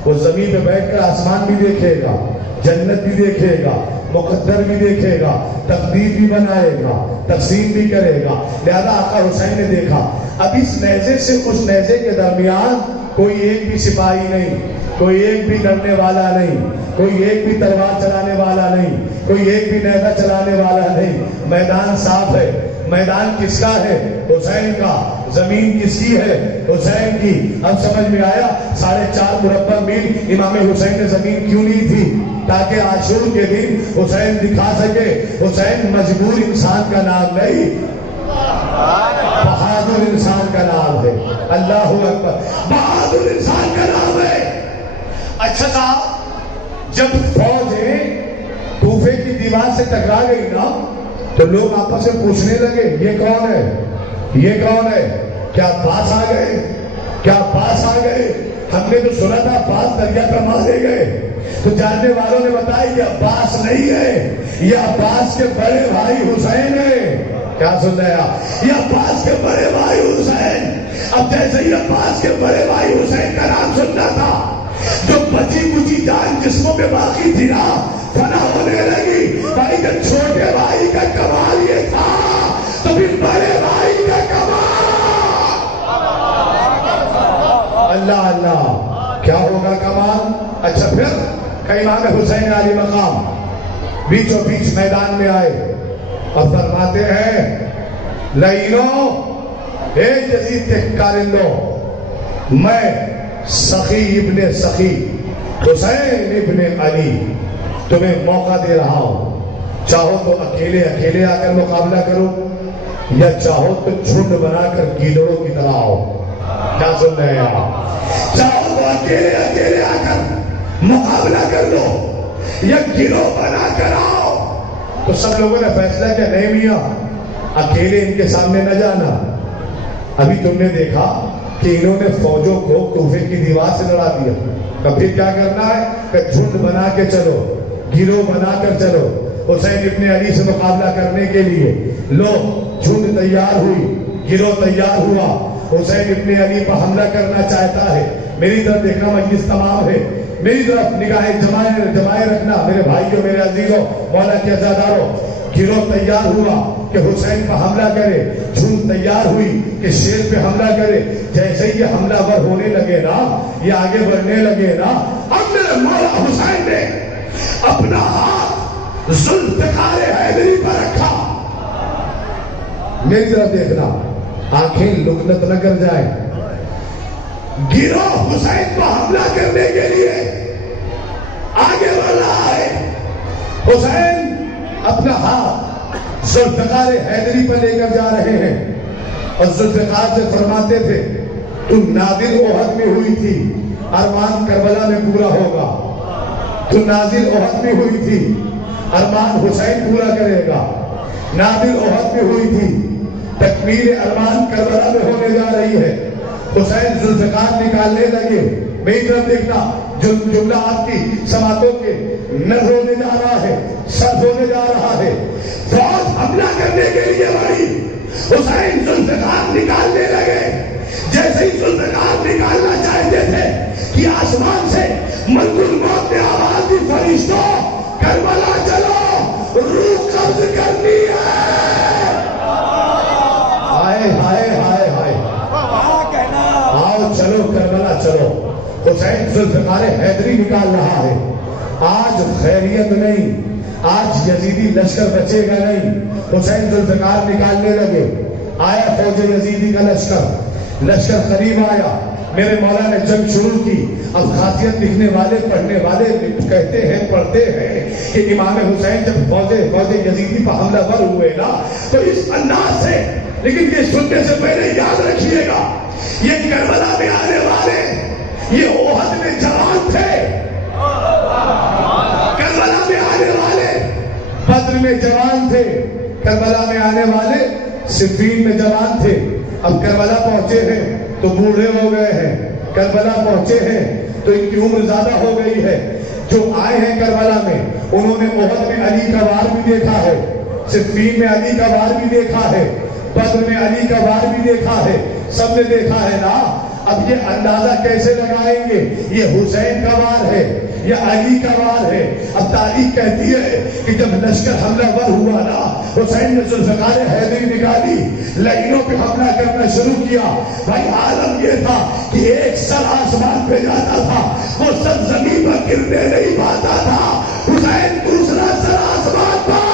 وہ زمین پہ بیٹھ کر آسمان بھی دیکھے گا، جنت بھی دیکھے گا، مقدر بھی دیکھے گا، تقدیر بھی بنائے گا، تقسیم بھی کرے گا. لہذا آقا حسین نے دیکھا اب اس نیزے سے اس نیزے کے درمیان کوئی ایک بھی سپاہی نہیں، کوئی ایک بھی لڑنے والا نہیں، کوئی ایک بھی تلوار چلانے والا نہیں، کوئی ایک بھی نیزہ چلانے والا نہیں. میدان صاف ہے. میدان کس کا ہے؟ حسین کا. زمین کس کی ہے؟ حسین کی. اب سمجھ میں آیا 4.5 مربع میل امام حسین نے زمین کیوں لی تھی؟ تاکہ عاشور کے دن حسین دکھا سکے حسین مجبور انسان کا نام نہیں، بہادر انسان کا نام ہے. اللہ اکبر، بہادر انسان کا نام ہے. اچھا تھا جب فوجیں کوفے کی دیوار سے ٹکرا گئی نا تو لوگ آپس میں پوچھنے لگے یہ کون ہے، یہ کون ہے؟ کیا عباس آ گئے؟ کیا عباس آ گئے؟ ہم نے تو سنا تھا عباس دریا پر مارے گئے. تو جاننے والوں نے بتایا کہ عباس نہیں ہے، یہ عباس کے بڑے بھائی حسین ہے. کیا سن رہے ہیں؟ یہ عباس کے بڑے بھائی حسین. اب جیسے ہی عباس کے بڑے بھائی حسین کا نام سننا تھا، جو بچی کچی جان جسموں میں باقی تھی نا فنا ہونے لگی. بھائی جب چھوٹے بھائی کا کمال یہ تھا تو پھر بڑے بھائی کا کمال. اللہ اللہ، کیا ہوگا کمال؟ اچھا پھر امام حسین علی مقام بیچوں بیچ میدان میں آئے اور فرماتے ہیں لعینوں، اے یزید کے کارندوں، میں سخی ابن سخی حسین ابن علی تمہیں موقع دے رہا ہوں. چاہو تو اکیلے اکیلے آ کر مقابلہ کرو، یا چاہو تو جھنڈ بنا کر گیدڑوں کی طرح آؤ. کیا سن رہے ہیں آپ؟ چاہو تو اکیلے اکیلے آ کر مقابلہ کر لو یا گروہ بنا کر آؤ. تو سب لوگوں نے فیصلہ کیا نہیں میاں اکیلے ان کے سامنے نہ جانا. ابھی تم نے دیکھا کہ انہوں نے فوجوں کو کوفے کی دیوار سے لڑا دیا. پھر کیا کرنا ہے کہ جھنڈ بنا کے چلو، گروہ بنا کر چلو حسین ابن علی سے مقابلہ کرنے کے لیے. لو جھنڈ تیار ہوئی، گروہ تیار ہوا، حسین ابن علی پر حملہ کرنا چاہتا ہے. میری طرف دیکھنا، مجلس تمام ہے، میری طرف نگاہیں جمائے رکھنا میرے بھائیوں، میرے عزیزوں، مولا کے عزاداروں. گروہ تیار ہوا کہ حسین پر حملہ کرے، جھنڈ تیار ہوئی کہ شیر پہ حملہ کرے. جیسے ہی یہ حملہ ور ہونے لگے نا، یہ آگے بڑھنے لگے نا، اب میرے مولا حسین نے اپنا ہاتھ ذوالفقار حیدری پر رکھا. میری طرف دیکھنا، آنکھیں لکنت نہ کر جائیں. گروہ حسین پر حملہ کرنے کے لیے آگے بڑھ رہا ہے. حسین اپنا ہاتھ ذوالفقار حیدری پر لے کر جا رہے ہیں اور ذوالفقار سے فرماتے تھے تو نازل احد میں ہوئی تھی، ارمان کربلا میں پورا ہوگا. تو نازل احد میں ہوئی تھی، ارمان حسین پورا کرے گا. نازل احد میں ہوئی تھی، تکمیل ارمان کربلا میں ہونے جا رہی ہے. حسین ذوالفقار نکالنے لگے. میری طرف دیکھنا، جملہ آپ کی سماعتوں کے نظر ہونے جا رہا ہے، سرد ہونے جا رہا ہے. فوج حملہ کرنے کے لیے بڑھی، حسین ذوالفقار نکالنے لگے. جیسے ہی ذوالفقار نکالنا چاہتے تھے کہ آسمان سے ملک الموت نے آواز دی، فرشتوں کربلا چلو، روح قبض کرنی ہے. ہائے ہائے ہائے ہائے، آؤ چلو کربلا چلو. حسین ذوالفقار حیدری نکال رہا ہے. آج خیریت نہیں, آج یزیدی لشکر بچے گا نہیں. حسین ذوالفقار نکالنے لگے. آیا فوج یزیدی کا لشکر قریب آیا. میرے مولا نے جنگ شروع کی. اب خاصیت لکھنے والے پڑھنے والے کہتے ہیں پڑھتے ہیں کہ امام حسین جب فوج یزیدی پر حملہ ور ہوئے نا تو اس انداز سے, لیکن یہ سننے سے پہلے یاد رکھیے گا یہ کربلا میں آنے والے یہ احد میں جوان تھے, کربلا میں آنے والے بدر میں جوان تھے, کربلا میں آنے والے صفین میں جوان تھے. اب کربلا پہنچے ہیں تو بوڑھے ہو گئے ہیں. کربلا پہنچے ہیں تو ان کی عمر زیادہ ہو گئی ہے. جو آئے ہیں کربلا میں انہوں نے احد میں علی کا وار بھی دیکھا ہے, صفین میں علی کا وار بھی دیکھا ہے, بدر میں علی کا وار بھی دیکھا ہے, سب نے دیکھا ہے نا. اب یہ اندازہ کیسے لگائیں گے یہ حسین کا وار ہے یا علی کا وار ہے؟ اب تاریخ کہتی ہے کہ جب لشکر حملہ ور ہوا نا حسین نے ذوالفقار حیدری نکالی, لائنوں پہ حملہ کرنا شروع کیا. بھائی عالم یہ تھا کہ ایک سر آسمان پہ جاتا تھا, وہ سر زمین پر گرنے نہیں پاتا تھا. حسین دوسرا سر آسمان پر,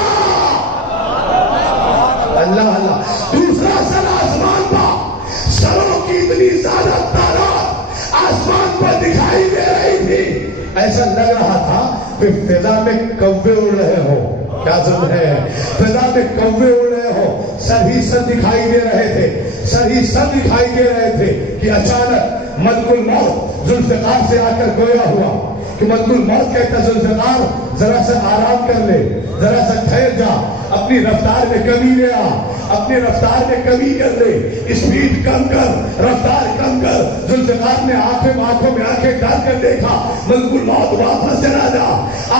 اللہ اللہ, دوسرا سر آسمان پر, سروں کی اتنی زیادہ تعداد آسمان پر دکھائی دے رہی تھی. ایسا لگ رہا تھا کہ فضا میں کوے اڑ رہے ہو. کیا سن رہے ہیں؟ فضا میں کوے اڑ رہے ہو. سر ہی سر دکھائی دے رہے تھے, سر ہی سر دکھائی دے رہے تھے کہ اچانک ملک الموت ذوالفقار سے آ کر گویا ہوا کہ ملک الموت کہتا ذوالفقار ذرا سا آرام کر لے, ذرا سا ٹھہر جا, اپنی رفتار میں کمی لے آ, اپنی رفتار میں کمی کر لے, اسپیڈ کم کر, رفتار کم کر. ذوالفقار نے آنکھوں میں آنکھیں ڈال کر دیکھا, ملک الموت واپس چلا جا,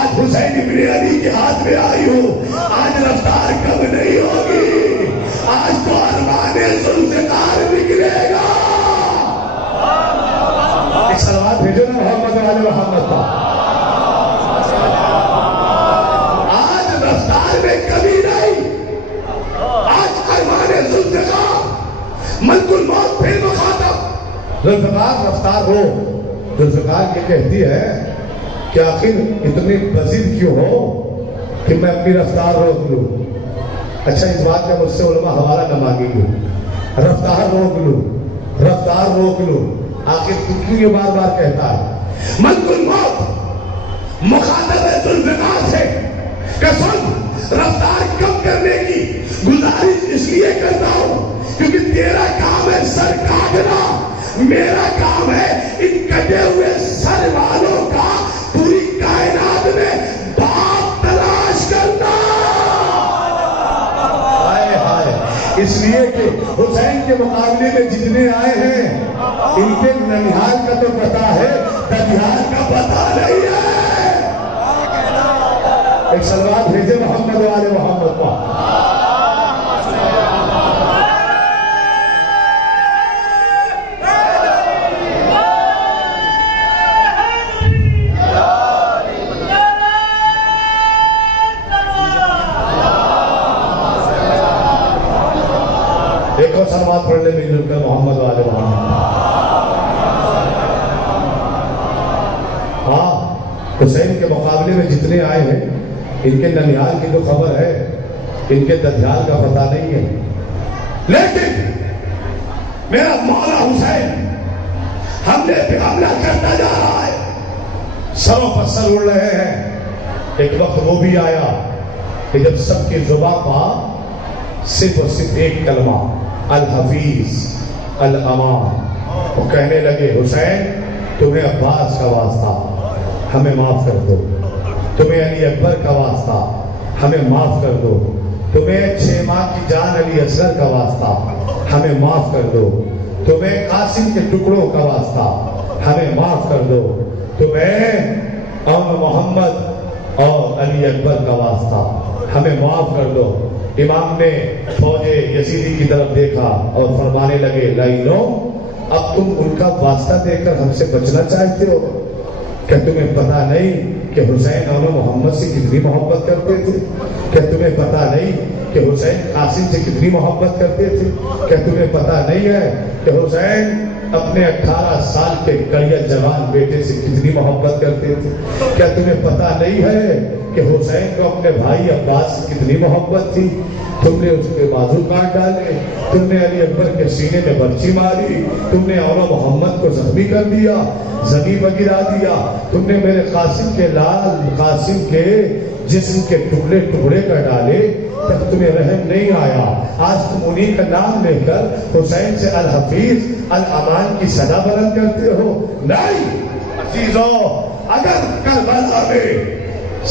آج حسین ابن علی کے ہاتھ میں آئی ہو, آج رفتار کم نہیں ہوگی, آج تو ارمان ذوالفقار نکلے گا. ایک سلوات بھیجو نا محمد علی محمد کا. آج رفتار میں کمی نہیں, آج ارمان ذوالفقار, ملک الموت پھر مخاطب. ذوالفقار رفتار ہو. ذوالفقار یہ کہتی ہے کہ آخر اتنی بزد کیوں ہو کہ میں اپنی رفتار روک لوں. اچھا اس بات کا مجھ سے علماء حوالہ نہ مانگیں گے, رفتار روک لوں, رفتار روک لوں. آخر تو کیوں یہ بار بار کہتا ہے؟ ملک الموت مخاطب ہے ذوالفقار سے کہ سن رفتار کم کرنے کی گزارش اس لیے کرتا ہوں کیونکہ تیرا کام ہے سر کاٹنا, میرا کام ہے ان کٹے ہوئے سر والوں کا پوری کائنات میں باپ تلاش کرنا. ہائے ہائے, اس لیے کہ حسین کے مقابلے میں جتنے آئے ہیں ان کے ننیحال کا تو پتا ہے, ددیال کا پتا نہیں ہے. ایک سلوات بھیجے محمد والے محمد کا. ایک اور سلوات پڑھ لے مل جل کر محمد والے محمد. ہاں, حسین کے مقابلے میں جتنے آئے ہیں ان کے ننیحال کی جو خبر ہے, ان کے ددیال کا پتہ نہیں ہے, لیکن میرا مولا حسین حملے پہ حملہ کرتا جا رہا ہے, سروں پر سر اڑ رہے ہیں. ایک وقت وہ بھی آیا کہ جب سب کے زباں پر صرف اور صرف ایک کلمہ الحفیظ الامان, وہ کہنے لگے حسین تمہیں عباس کا واسطہ ہمیں معاف کر دو, تمہیں علی اکبر کا واسطہ ہمیں معاف کر دو, تمہیں 6 ماہ کی جان علی اصغر کا واسطہ ہمیں معاف کر دو, تمہیں قاسم کے ٹکڑوں کا واسطہ ہمیں معاف کر دو, تمہیں محمد اور علی اکبر کا واسطہ ہمیں معاف کر دو. امام نے فوج یزیدی کی طرف دیکھا اور فرمانے لگے لائنوں, اب تم ان کا واسطہ دے کر ہم سے بچنا چاہتے ہو؟ کیا تمہیں پتا نہیں کہ حسین اور محمد سے کتنی محبت کرتے تھے؟ کیا تمہیں پتا نہیں کہ حسین قاسم سے کتنی محبت کرتے تھے؟ کیا تمہیں پتا نہیں ہے کہ حسین اپنے 18 سال کے کڑیا جوان بیٹے سے کتنی محبت کرتے تھے؟ کیا تمہیں پتا نہیں ہے کہ حسین کو اپنے بھائی عباس سے کتنی محبت تھی؟ تم نے اس کے بازو کاٹ ڈالے، تم نے علی اکبر کے سینے میں برچی ماری، تم نے اولا محمد کو زخمی کر دیا، زمین پر گرا دیا، تم نے میرے قاسم کے لال قاسم کے جسم کے ٹکڑے ٹکڑے کر ڈالے، تب تمہیں رحم نہیں آیا۔ آج تم انہی کا نام لے کر حسین سے الحفیظ الامان کی صدا بلند کرتے ہو۔ نہیں عزیزو، اگر کربلا میں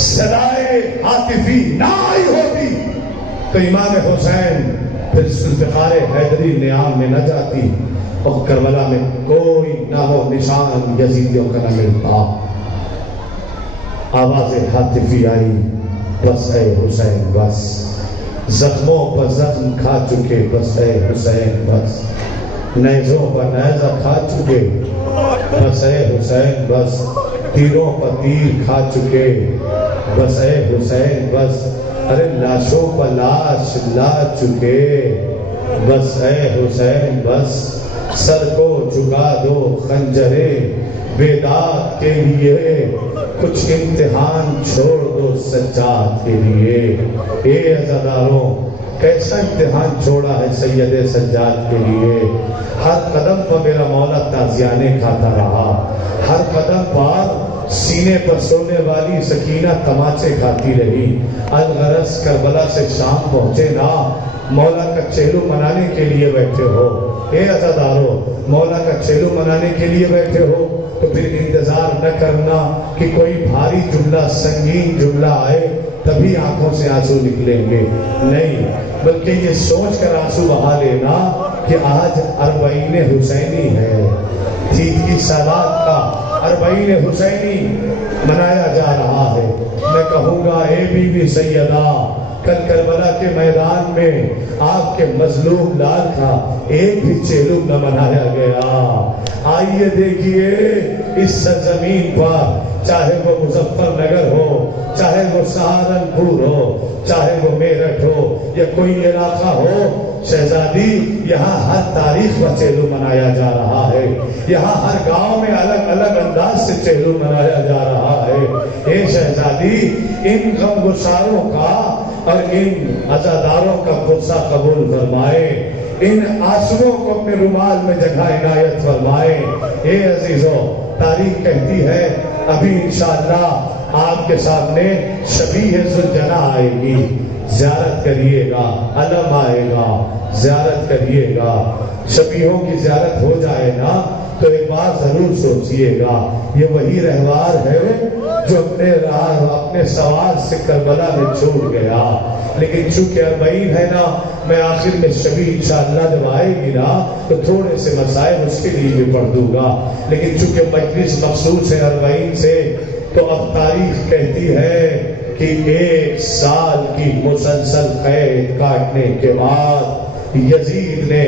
صدائے عاطفی نہ آئی ہوتی تو امام حسین پھر ذوالفقار حیدری نیام میں نہ جاتی اور کربلا میں کوئی نام و نشان یزیدیوں کا نہ ملتا۔ آواز عاطفی آئی، بس اے حسین بس، زخموں پر زخم کھا چکے، بس اے حسین بس، نیزوں پر نیزہ کھا چکے، بس اے حسین بس، تیروں پر تیر کھا چکے، بس اے حسین بس، ارے لاشوں پر لاش لا چکے، بس اے حسین بس، سر کو جھکا دو خنجرے بیداد کے لیے، کچھ امتحان چھوڑ دو سجاد کے لیے۔ اے عزاداروں، کیسا امتحان چھوڑا ہے سید سجاد کے لیے؟ ہر قدم پر میرا مولا تازیانے کھاتا رہا، ہر قدم پر سینے پر سونے والی سکینہ تماچے کھاتی رہی۔ الغرض کربلا سے شام پہنچے نا، مولا کا چہلو منانے کے لیے بیٹھے ہو۔ اے عزاداروں، مولا کا چہلو منانے کے لیے بیٹھے ہو تو پھر انتظار نہ کرنا کہ کوئی بھاری جملہ سنگین جملہ آئے تبھی آنکھوں سے آنسو نکلیں گے، نہیں، بلکہ یہ سوچ کر آنسو بہا لینا کہ آج 40 حسینی ہے، عید کی سالات کا 40 حسینی منایا جا رہا ہے۔ میں کہوں گا اے بی بی سیدہ، کل کربلا کے میدان میں آپ کے مظلوم لال کا ایک بھی چہلم نہ منایا گیا۔ آئیے دیکھیے اس سرزمین پر، چاہے وہ مظفر نگر ہو، چاہے وہ سہارنپور ہو، چاہے وہ میرٹھ ہو یا کوئی علاقہ ہو، شہزادی یہاں ہر تاریخ پر چہلم منایا جا رہا ہے، یہاں ہر گاؤں میں الگ الگ انداز سے چہلم منایا جا رہا ہے۔ اے شہزادی، ان غم گساروں کا اور ان عزاداروں کا غصہ قبول فرمائے، ان آنسوؤں کو اپنے رومال میں جگہ عنایت فرمائے۔ اے عزیزو، تاریخ کہتی ہے ابھی انشاءاللہ آپ کے سامنے شبیہ ذوالجناح آئے گی، زیارت کریے گا، علم آئے گا، زیارت کریے گا۔ شبیہوں کی زیارت ہو جائے نا تو ایک بار ضرور سوچئے گا، یہ وہی رہوار ہے جو اپنے سوال سے کربلا میں چھوڑ گیا، لیکن چونکہ 40 ہے نا، میں آخر میں شبیہ انشاءاللہ جب آئے گی نا تو تھوڑے سے مسائل اس کے لیے بھی پڑھ دوں گا، لیکن چونکہ مجلس مخصوص ہے 40 سے، تو اب تاریخ کہتی ہے کہ 1 سال کی مسلسل قید کاٹنے کے بعد یزید نے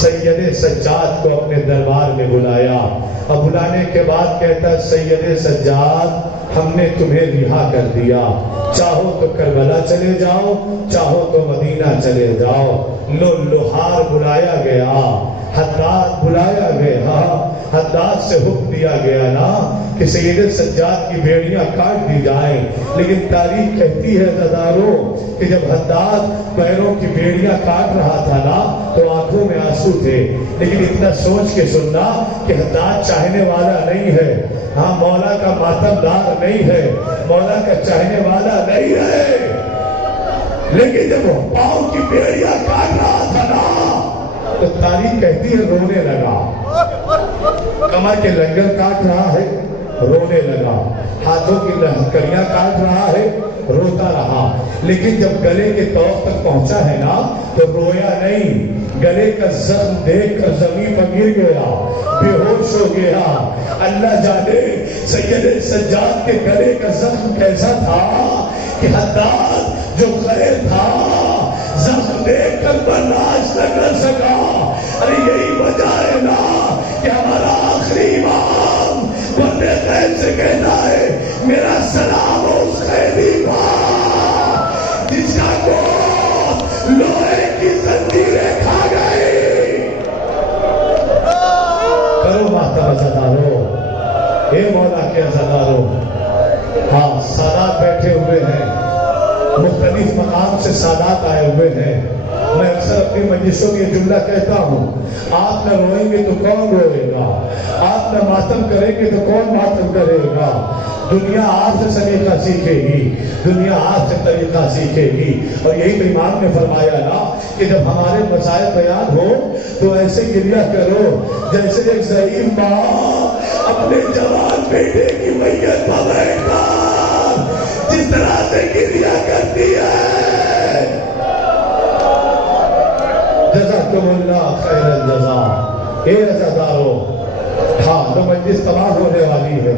سید سجاد کو اپنے دربار میں بلایا، اور بلانے کے بعد کہتا سید سجاد، ہم نے تمہیں رہا کر دیا، چاہو تو کربلا چلے جاؤ، چاہو تو مدینہ چلے جاؤ۔ لوہار بلایا گیا، حداد بلایا گیا، حداد سے حکم دیا گیا نا کہ سید سجاد کی بیڑیاں کاٹ دی جائیں، لیکن تاریخ کہتی ہے عزاداروں کہ جب حداد پیروں کی بیڑیاں کاٹ رہا تھا نا تو آنکھوں میں آنسو تھے، لیکن اتنا سوچ کے سننا کہ حداد چاہنے والا نہیں ہے، ہاں مولا کا ماتم دار نہیں ہے، مولا کا چاہنے والا نہیں ہے، لیکن جب وہ پاؤں کی بیڑیاں کاٹ رہا تھا نا تو تاریخ کہتی ہے رونے لگا، کمر کے لنگر کاٹ رہا ہے، رونے لگا، ہاتھوں کی لہکڑیاں کاٹ رہا ہے، روتا رہا، لیکن جب گلے کے طرف تک پہنچا ہے نا تو رویا نہیں، گلے کا زخم دیکھ کر زمین پر گر گیا، بے ہوش ہو گیا۔ اللہ جانے سید سجاد کے گلے کا زخم کیسا تھا کہ حداد جو خیر تھا زخم دیکھ کر برداشت نہ کر سکا۔ ارے یہی وجہ ہے نا کہ ہمارا آخری امام بندے خیر سے کہتا ہے میرا سلام اس خیری کا جس کا گوشت لوہے کی زنجیریں کھا گئی۔ مولا کے عزاداروں، ہاں سادات بیٹھے ہوئے ہیں، مختلف مقام سے سادات آئے ہوئے ہیں۔ میں اکثر اپنی مجلسوں میں یہ جملہ کہتا ہوں، آپ نہ روئیں گے تو کون روئے گا، آپ نہ ماتم کریں گے تو کون ماتم کرے گا۔ دنیا آپ سے سلیقہ سیکھے گی، دنیا آپ سے طریقہ سیکھے گی۔ اور یہی تو امام نے فرمایا نا کہ جب ہمارے مسائل بیان ہو تو ایسے گریہ کرو جیسے ایک ضعیف ماں اپنے جوان بیٹے کی میت پر بیٹھ کر جس طرح سے گریہ کرتی ہے۔ جزاکم اللہ خیر الجزا۔ اے عزادارو، ہاں تو مجلس تمام ہونے والی ہے۔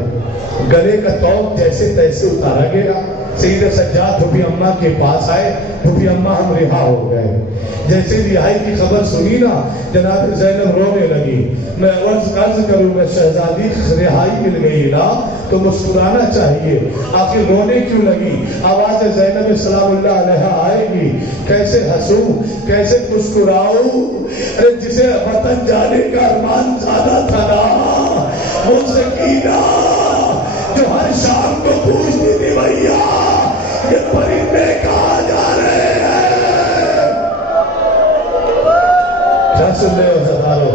گلے کا توق جیسے تیسے اتارا گیا۔ سید سجاد پھوپھی اماں کے پاس آئے، پھوپھی اماں ہم رہا ہو گئے۔ جیسے رہائی کی خبر سنی نا، جناب زینب رونے لگی۔ میں عرض کروں گا شہزادی رہائی مل گئی نا تو مسکرانا چاہیے، آخر رونے کیوں لگی؟ آواز زینب سلام اللہ علیہ آئے گی، کیسے ہنسوں کیسے مسکراؤں؟ ارے جسے وطن جانے کا ارمان زیادہ تھا نا، وہ سکینہ جو ہر شام کو پوچھتی تھی بھیا یہ پرندے کہاں جا رہے ہیں؟ کیا سن رہے ہو عزادارو؟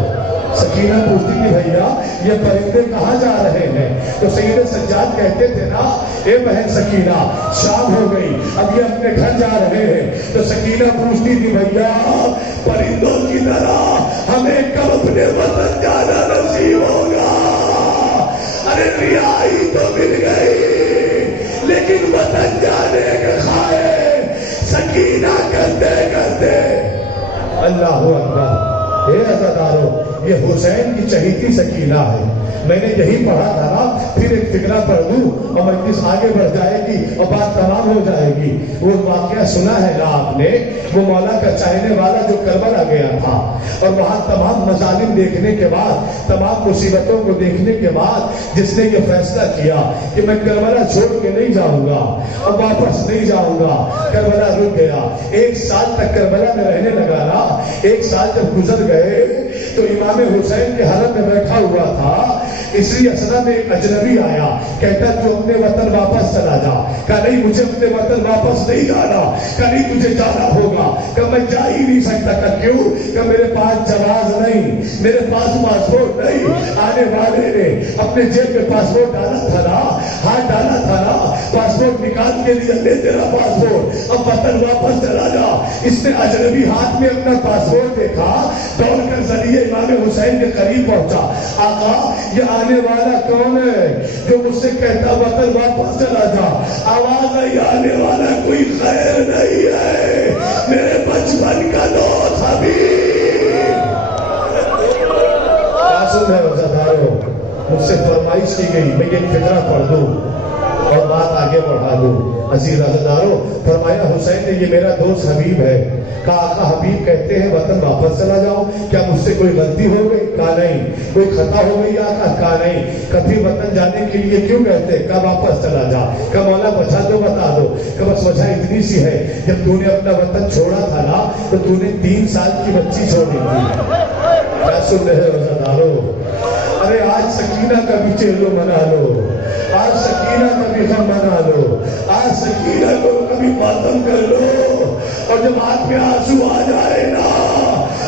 سکینہ پوچھتی تھی بھیا یہ پرندے کہاں جا رہے ہیں؟ تو سید سجاد کہتے تھے نا، اے بہن سکینہ شام ہو گئی، اب یہ اپنے گھر جا رہے ہیں۔ تو سکینہ پوچھتی تھی بھیا پرندوں کی طرح ہمیں کب اپنے وطن جانا نصیب ہوگا؟ ارے رہائی تو مل گئی لیکن وطن جانے کے خواہش سکینہ کرتے کرتے۔ اللہ اکبر۔ اے عزادارو، یہ حسین کی چہیتی سکینہ ہے۔ میں نے یہی پڑھا تھا نا، پھر ایک فکرہ پڑھ دوں اور مجلس آگے بڑھ جائے گی اور بات تمام ہو جائے گی۔ وہ واقعہ سنا ہے نا آپ نے، وہ مولا کا چاہنے والا جو کربلا گیا تھا اور وہاں تمام مظالم دیکھنے کے بعد، تمام مصیبتوں کو دیکھنے کے بعد جس نے یہ فیصلہ کیا کہ میں کربلا چھوڑ کے نہیں جاؤں گا اور واپس نہیں جاؤں گا، کربلا رک گیا۔ 1 سال تک کربلا میں رہنے لگا نا۔ 1 سال جب گزر گئے تو امام حسین کے حرم میں بیٹھا ہوا تھا، اسی اسنا میں ایک اجنبی آیا، کہتا تو اپنے وطن واپس چلا جا۔ کہا نہیں مجھے اپنے وطن واپس نہیں جانا۔ کہا نہیں تجھے جانا ہوگا۔ کہا میں جا ہی نہیں سکتا۔ کہا کیوں؟ کہا میرے پاس جواز نہیں، میرے پاس پاسپورٹ نہیں۔ آنے والے نے اپنے جیب میں پاسپورٹ ڈالا تھا نا، ہاتھ ڈالا تھا نا، پاسپورٹ نکال کے لیا، لے تیرا پاسپورٹ، اب وطن واپس چلا جا۔ اس نے اجنبی ہاتھ میں اپنا پاسپورٹ دیکھا، دوڑ کر ذریعے امام حسین کے قریب پہنچا۔ آقا یہ آنے والا کون ہے جو مجھ سے کہتا وطن واپس چلا جا؟ آواز آئی آنے والا کوئی خیر نہیں ہے، میرے بچپن کا دوست حبیب۔ کیا سن رہے ہو عزادارو؟ مجھ سے فرمائش کی گئی میں یہ فکرہ پڑھ دوں اور بات آگے بڑھا دوں۔ عزیز عزادارو، فرمایا حسین نے یہ میرا دوست حبیب ہے۔ کہا آقا حبیب کہتے ہیں وطن واپس چلا جاؤ، کیا مجھ سے کوئی غلطی ہو گئی؟ کہا نہیں۔ کوئی خطا ہو گئی آقا؟ کہا نہیں۔ کبھی وطن جانے کے لیے کیوں کہتے؟ کہا واپس چلا جا۔ کہا مولا وجہ تو بتا دو۔ کہ بس وجہ اتنی سی ہے، جب تو نے اپنا وطن چھوڑا تھا نا تو تو نے 3 سال کی بچی چھوڑی تھی۔ کیا سن رہے ہو عزادارو؟ ارے آج سکینہ کا بھی چہلو منا لو، آج سکینہ کا بھی غم منا لو، آج سکینہ کو کبھی ماتم کر لو، اور جب ہاتھ میں آنسو آ جائے نا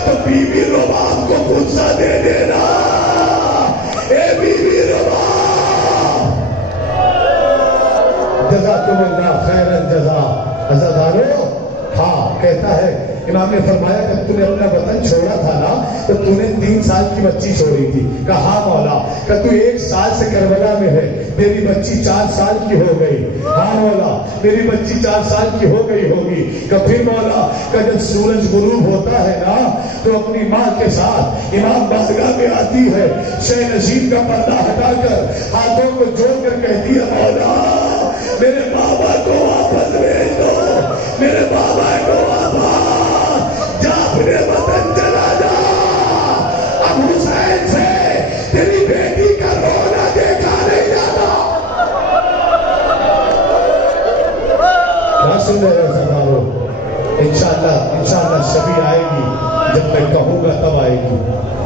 تو بی بی رباب کو غصہ دے دینا۔ اے بی بی رباب، جزاکم اللہ خیر الجزا۔ عزادارو، ہاں کہتا ہے امام نے فرمایا جب تو نے اپنا وطن چھوڑا تھا نا تو تو نے 3 سال کی بچی چھوڑی تھی۔ کہا ہاں مولا۔ کہ تو 1 سال سے کربلا میں ہے، میری بچی 4 سال کی ہو گئی۔ ہاں مولا میری بچی 4 سال کی ہو گئی ہوگی۔ کہ پھر مولا کہ جب سورج غروب ہوتا ہے نا تو اپنی ماں کے ساتھ امام بارگاہ میں آتی ہے، شہ نشین کا پردہ ہٹا کر ہاتھوں کو جوڑ کر کہتی ہے مولا میرے بابا کو واپس بھیج دو، میرے بابا کو واپس، جا اپنے وطن چلا جا۔ اب حسین سے تیری بیٹی کا رونا دیکھا نہیں جاتا۔ کیا سن رہے ہو عزادارو؟ انشاءاللہ شبی آئے گی، جب میں کہوں گا تب آئے گی،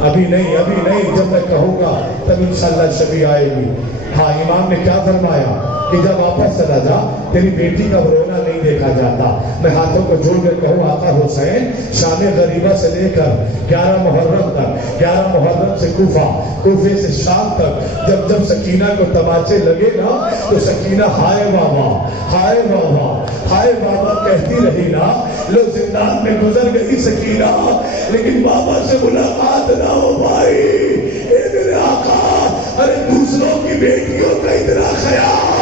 ابھی نہیں جب میں کہوں گا تب انشاءاللہ شبی آئے گی۔ ہاں امام نے کیا فرمایا کہ جب واپس چلا جا تیری بیٹی کا رونا نہیں دیکھا جاتا. میں ہاتھوں کو جوڑ کر کہوں آقا حسین شام غریبہ سے لے کر 11 محرم تک، 11 محرم سے کوفے سے شام تک جب جب سکینہ کو تماچے لگے نا تو سکینہ ہائے بابا ہائے بابا ہائے بابا کہتی رہی نا. لو زندان میں گزر گئی سکینہ لیکن بابا سے ملاقات نہ ہو پائی. اے میرے آقا ارے دوسروں کی بیٹیوں کا اتنا خیال،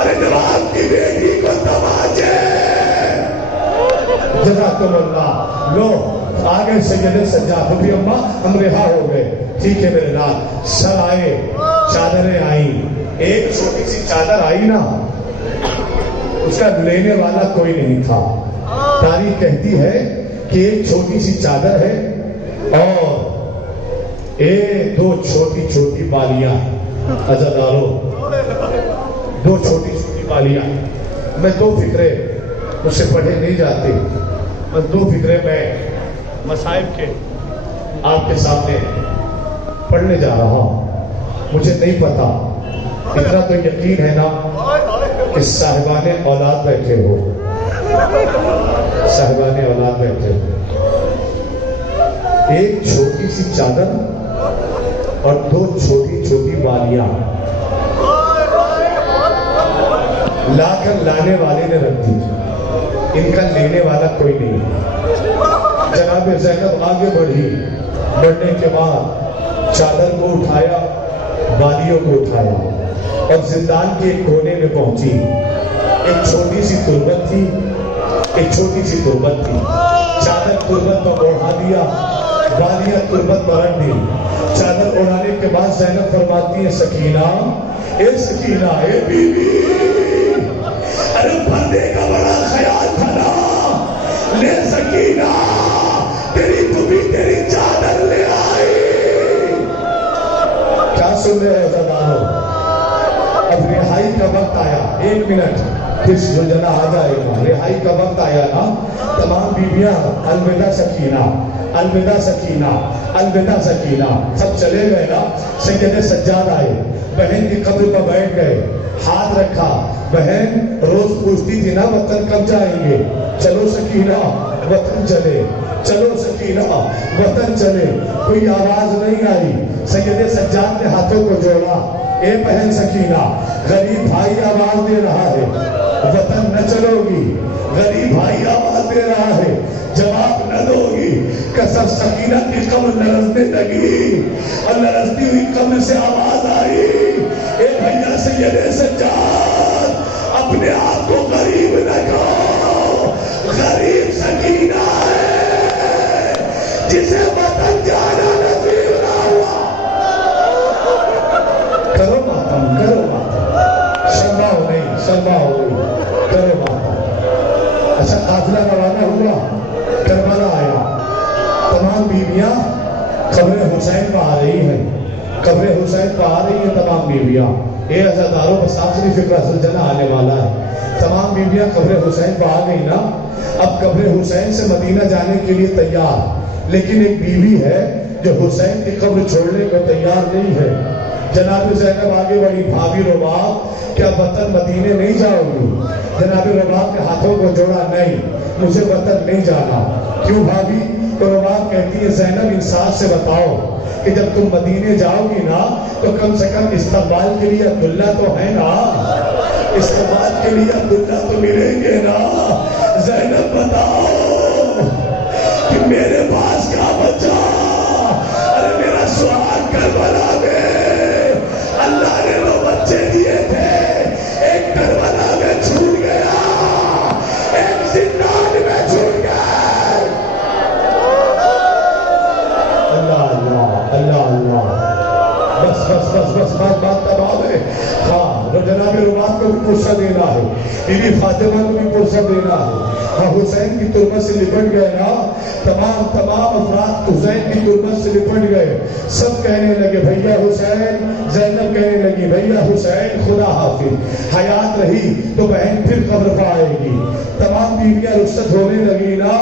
ارے نواب کی بیٹی کو تماچے. جزاکم اللہ. لو آگے سید سجاد بھی اماں ہم رہا ہو گئے. ٹھیک ہے میرے لال. سر آئے، چادریں آئی. ایک چھوٹی سی چادر آئی نا اس کا لینے والا کوئی نہیں تھا. تاریخ کہتی ہے کہ ایک چھوٹی سی چادر ہے اور دو چھوٹی چھوٹی بالیاں. عزادارو دو چھوٹی چھوٹی بالیاں. میں دو فکرے اس سے پڑھے نہیں جاتے، میں دو فکرے میں مصائب کے آپ کے سامنے پڑھنے جا رہا ہوں. مجھے نہیں پتا، اتنا تو یقین ہے نا کہ صاحبان اولاد بیٹھے ہو، صاحبان اولاد بیٹھے ہو. ایک چھوٹی سی چادر اور دو چھوٹی چھوٹی بالیاں لا کر لانے والے نے رکھ دی. ان کا لینے والا کوئی نہیں. جناب زینب آگے بڑھی، بڑھنے کے بعد چادر کو اٹھایا، بالیوں کو اٹھایا اور زندان کے ایک کونے میں پہنچی. ایک چھوٹی سی تربت تھی، ایک چھوٹی سی تربت تھی. چادر تربت پر اوڑھا دیا، بالیاں تربت پر رکھ دی. چادر اڑانے کے بعد زینب فرماتی ہے سکینہ اے سکینہ اے بی بی، ارے پردے کا بڑا خیال تھا نا، لے سکینہ تیری تو بھی تیری چادر لے آئی. کیا سن رہے ہو عزادارو؟ اب رہائی کا وقت آیا. 1 منٹ کس جو جنا آ جائے گا. رہائی کا وقت آیا نا. تمام بیبیاں الوداع سکینہ الوداع سکینہ الوداع سکینہ سب چلے گئے نا. سید سجاد آئے، بہن کی قبر پر بیٹھ گئے، ہاتھ رکھا. بہن روز پوچھتی تھی نا وطن کب جائیں گے. چلو سکینہ وطن چلے، چلو سکینہ وطن چلے. کوئی آواز نہیں آئی. سید سجاد نے ہاتھوں کو جوڑا. اے بہن سکینہ، غریب بھائی آواز دے رہا ہے، وطن نہ چلو گی. غریب بھائی آواز دے رہا ہے، جواب نہ دو گی. قسم سکینہ کی قبر لرزنے لگی اور لرزتی ہوئی قبر سے آواز آئی، اے بھیا سید سجاد اپنے آپ کو غریب نہ کہو. غریب سکینہ ہے جسے وطن جانا نصیب نہ ہوا. کرو ماتم، کرو ماتم. شرما ہو نہیں، شرما ہو نہیں، کرو ماتم. اچھا قافلہ روانہ ہوا، کربلا آیا. تمام بیویاں قبر حسین پہ آ رہی ہیں، قبر حسین پہ آ رہی ہیں تمام بیویاں. اے عزادارو بس آخری فکر اصل جنا آنے والا ہے. تمام بیویاں قبر حسین پہ آ گئی نا. اب قبر حسین سے مدینہ جانے کے لیے تیار، لیکن ایک بیوی ہے جو حسین کی قبر چھوڑنے کو تیار نہیں ہے. جناب زینب آگے بڑھی. بھابی رباب کیا وطن مدینے نہیں جاؤ گی؟ جناب رباب کے ہاتھوں کو جوڑا. نہیں، مجھے وطن نہیں جانا. کیوں بھابی؟ تو رباب کہتی ہے زینب انصاف سے بتاؤ کہ جب تم مدینے جاؤ گی نا تو کم سے کم استقبال کے لیے عبداللہ تو ہے نا، استقبال کے لیے عبداللہ تو ملیں گے نا. زینب بتاؤ کہ میرے پاس کیا بچا؟ ارے میرا سوال کربلا میں اللہ نے وہ بچے دیے تھے، ایک کربلا میں چھوٹ گیا، ایک زندان میں چھوٹ گیا. اللہ اللہ بس بس بس بس بات تمام ہے. ہاں جناب رباب کو بھی پرسہ دینا ہے، بی بی فاطمہ کو بھی پرسہ دینا ہے. ہاں حسین کی تربت سے لپٹ گئے نا، تمام افراد حسین کی تربت سے لپٹ گئے، سب کہنے لگے بھیا حسین، زینب کہنے لگی بھیا حسین خدا حافظ، حیات رہی تو بہن پھر قبر پہ آئے گی، تمام بیویاں رخصت ہونے لگی نا،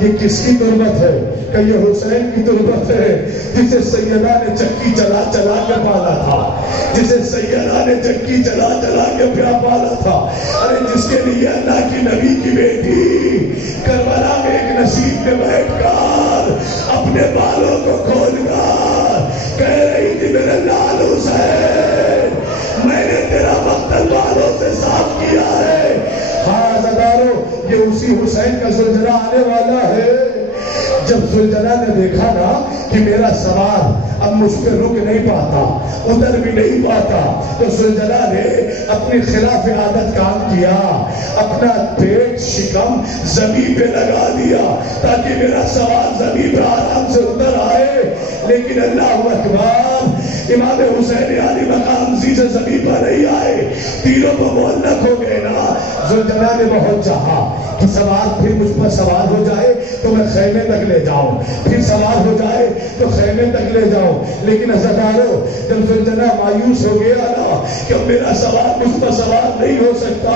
یہ کس کی تربت ہے؟ کہ یہ حسین کی تربت ہے، جسے سیدہ نے چکی چلا چلا کے پالا تھا، جسے سیدہ نے چکی چلا چلا کے پالا تھا، ارے جس کے لیے اللہ کی نبی کی بیٹی کربلا میں ایک نصیب میں بیٹھ کر اپنے بالوں کو کھول کر کہہ رہی تھی میرے لال حسین، میں نے تیرا مقتل بالوں سے صاف کیا ہے۔ ہاں عزادارو، یہ اسی حسین کا زلزلہ آنے والا ہے۔ جب زلزلہ نے دیکھا نا کہ میرا سوار اب مجھ پہ رک نہیں پاتا، ادھر بھی نہیں پاتا، تو زلزلہ نے اپنی خلاف عادت کام کیا، اپنا پیٹ شکم زمین پہ لگا دیا تاکہ میرا سوار زمین پہ آرام سے اتر آئے، لیکن اللہ اکبر، امام حسین علی مقام زیز زمین پر نہیں آئے، تیروں کو معلق ہو گئے نا۔ زلزلہ نے بہت چاہا کہ سوار پھر مجھ پر سوار ہو جائے تو میں خیمے تک لے جاؤں، پھر سوار ہو جائے تو خیمے تک لے جاؤں، لیکن عزادارو جب زلزلہ مایوس ہو گیا نا کہ میرا سوار مجھ پر سوار نہیں ہو سکتا،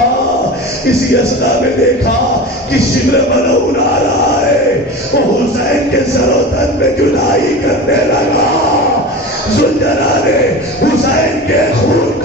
اسی اثنا میں دیکھا کہ شبر ملعون آ رہا ہے، وہ حسین کے سر و تن میں جدائی کرنے لگا۔ زلزلہ نے حسین کے خون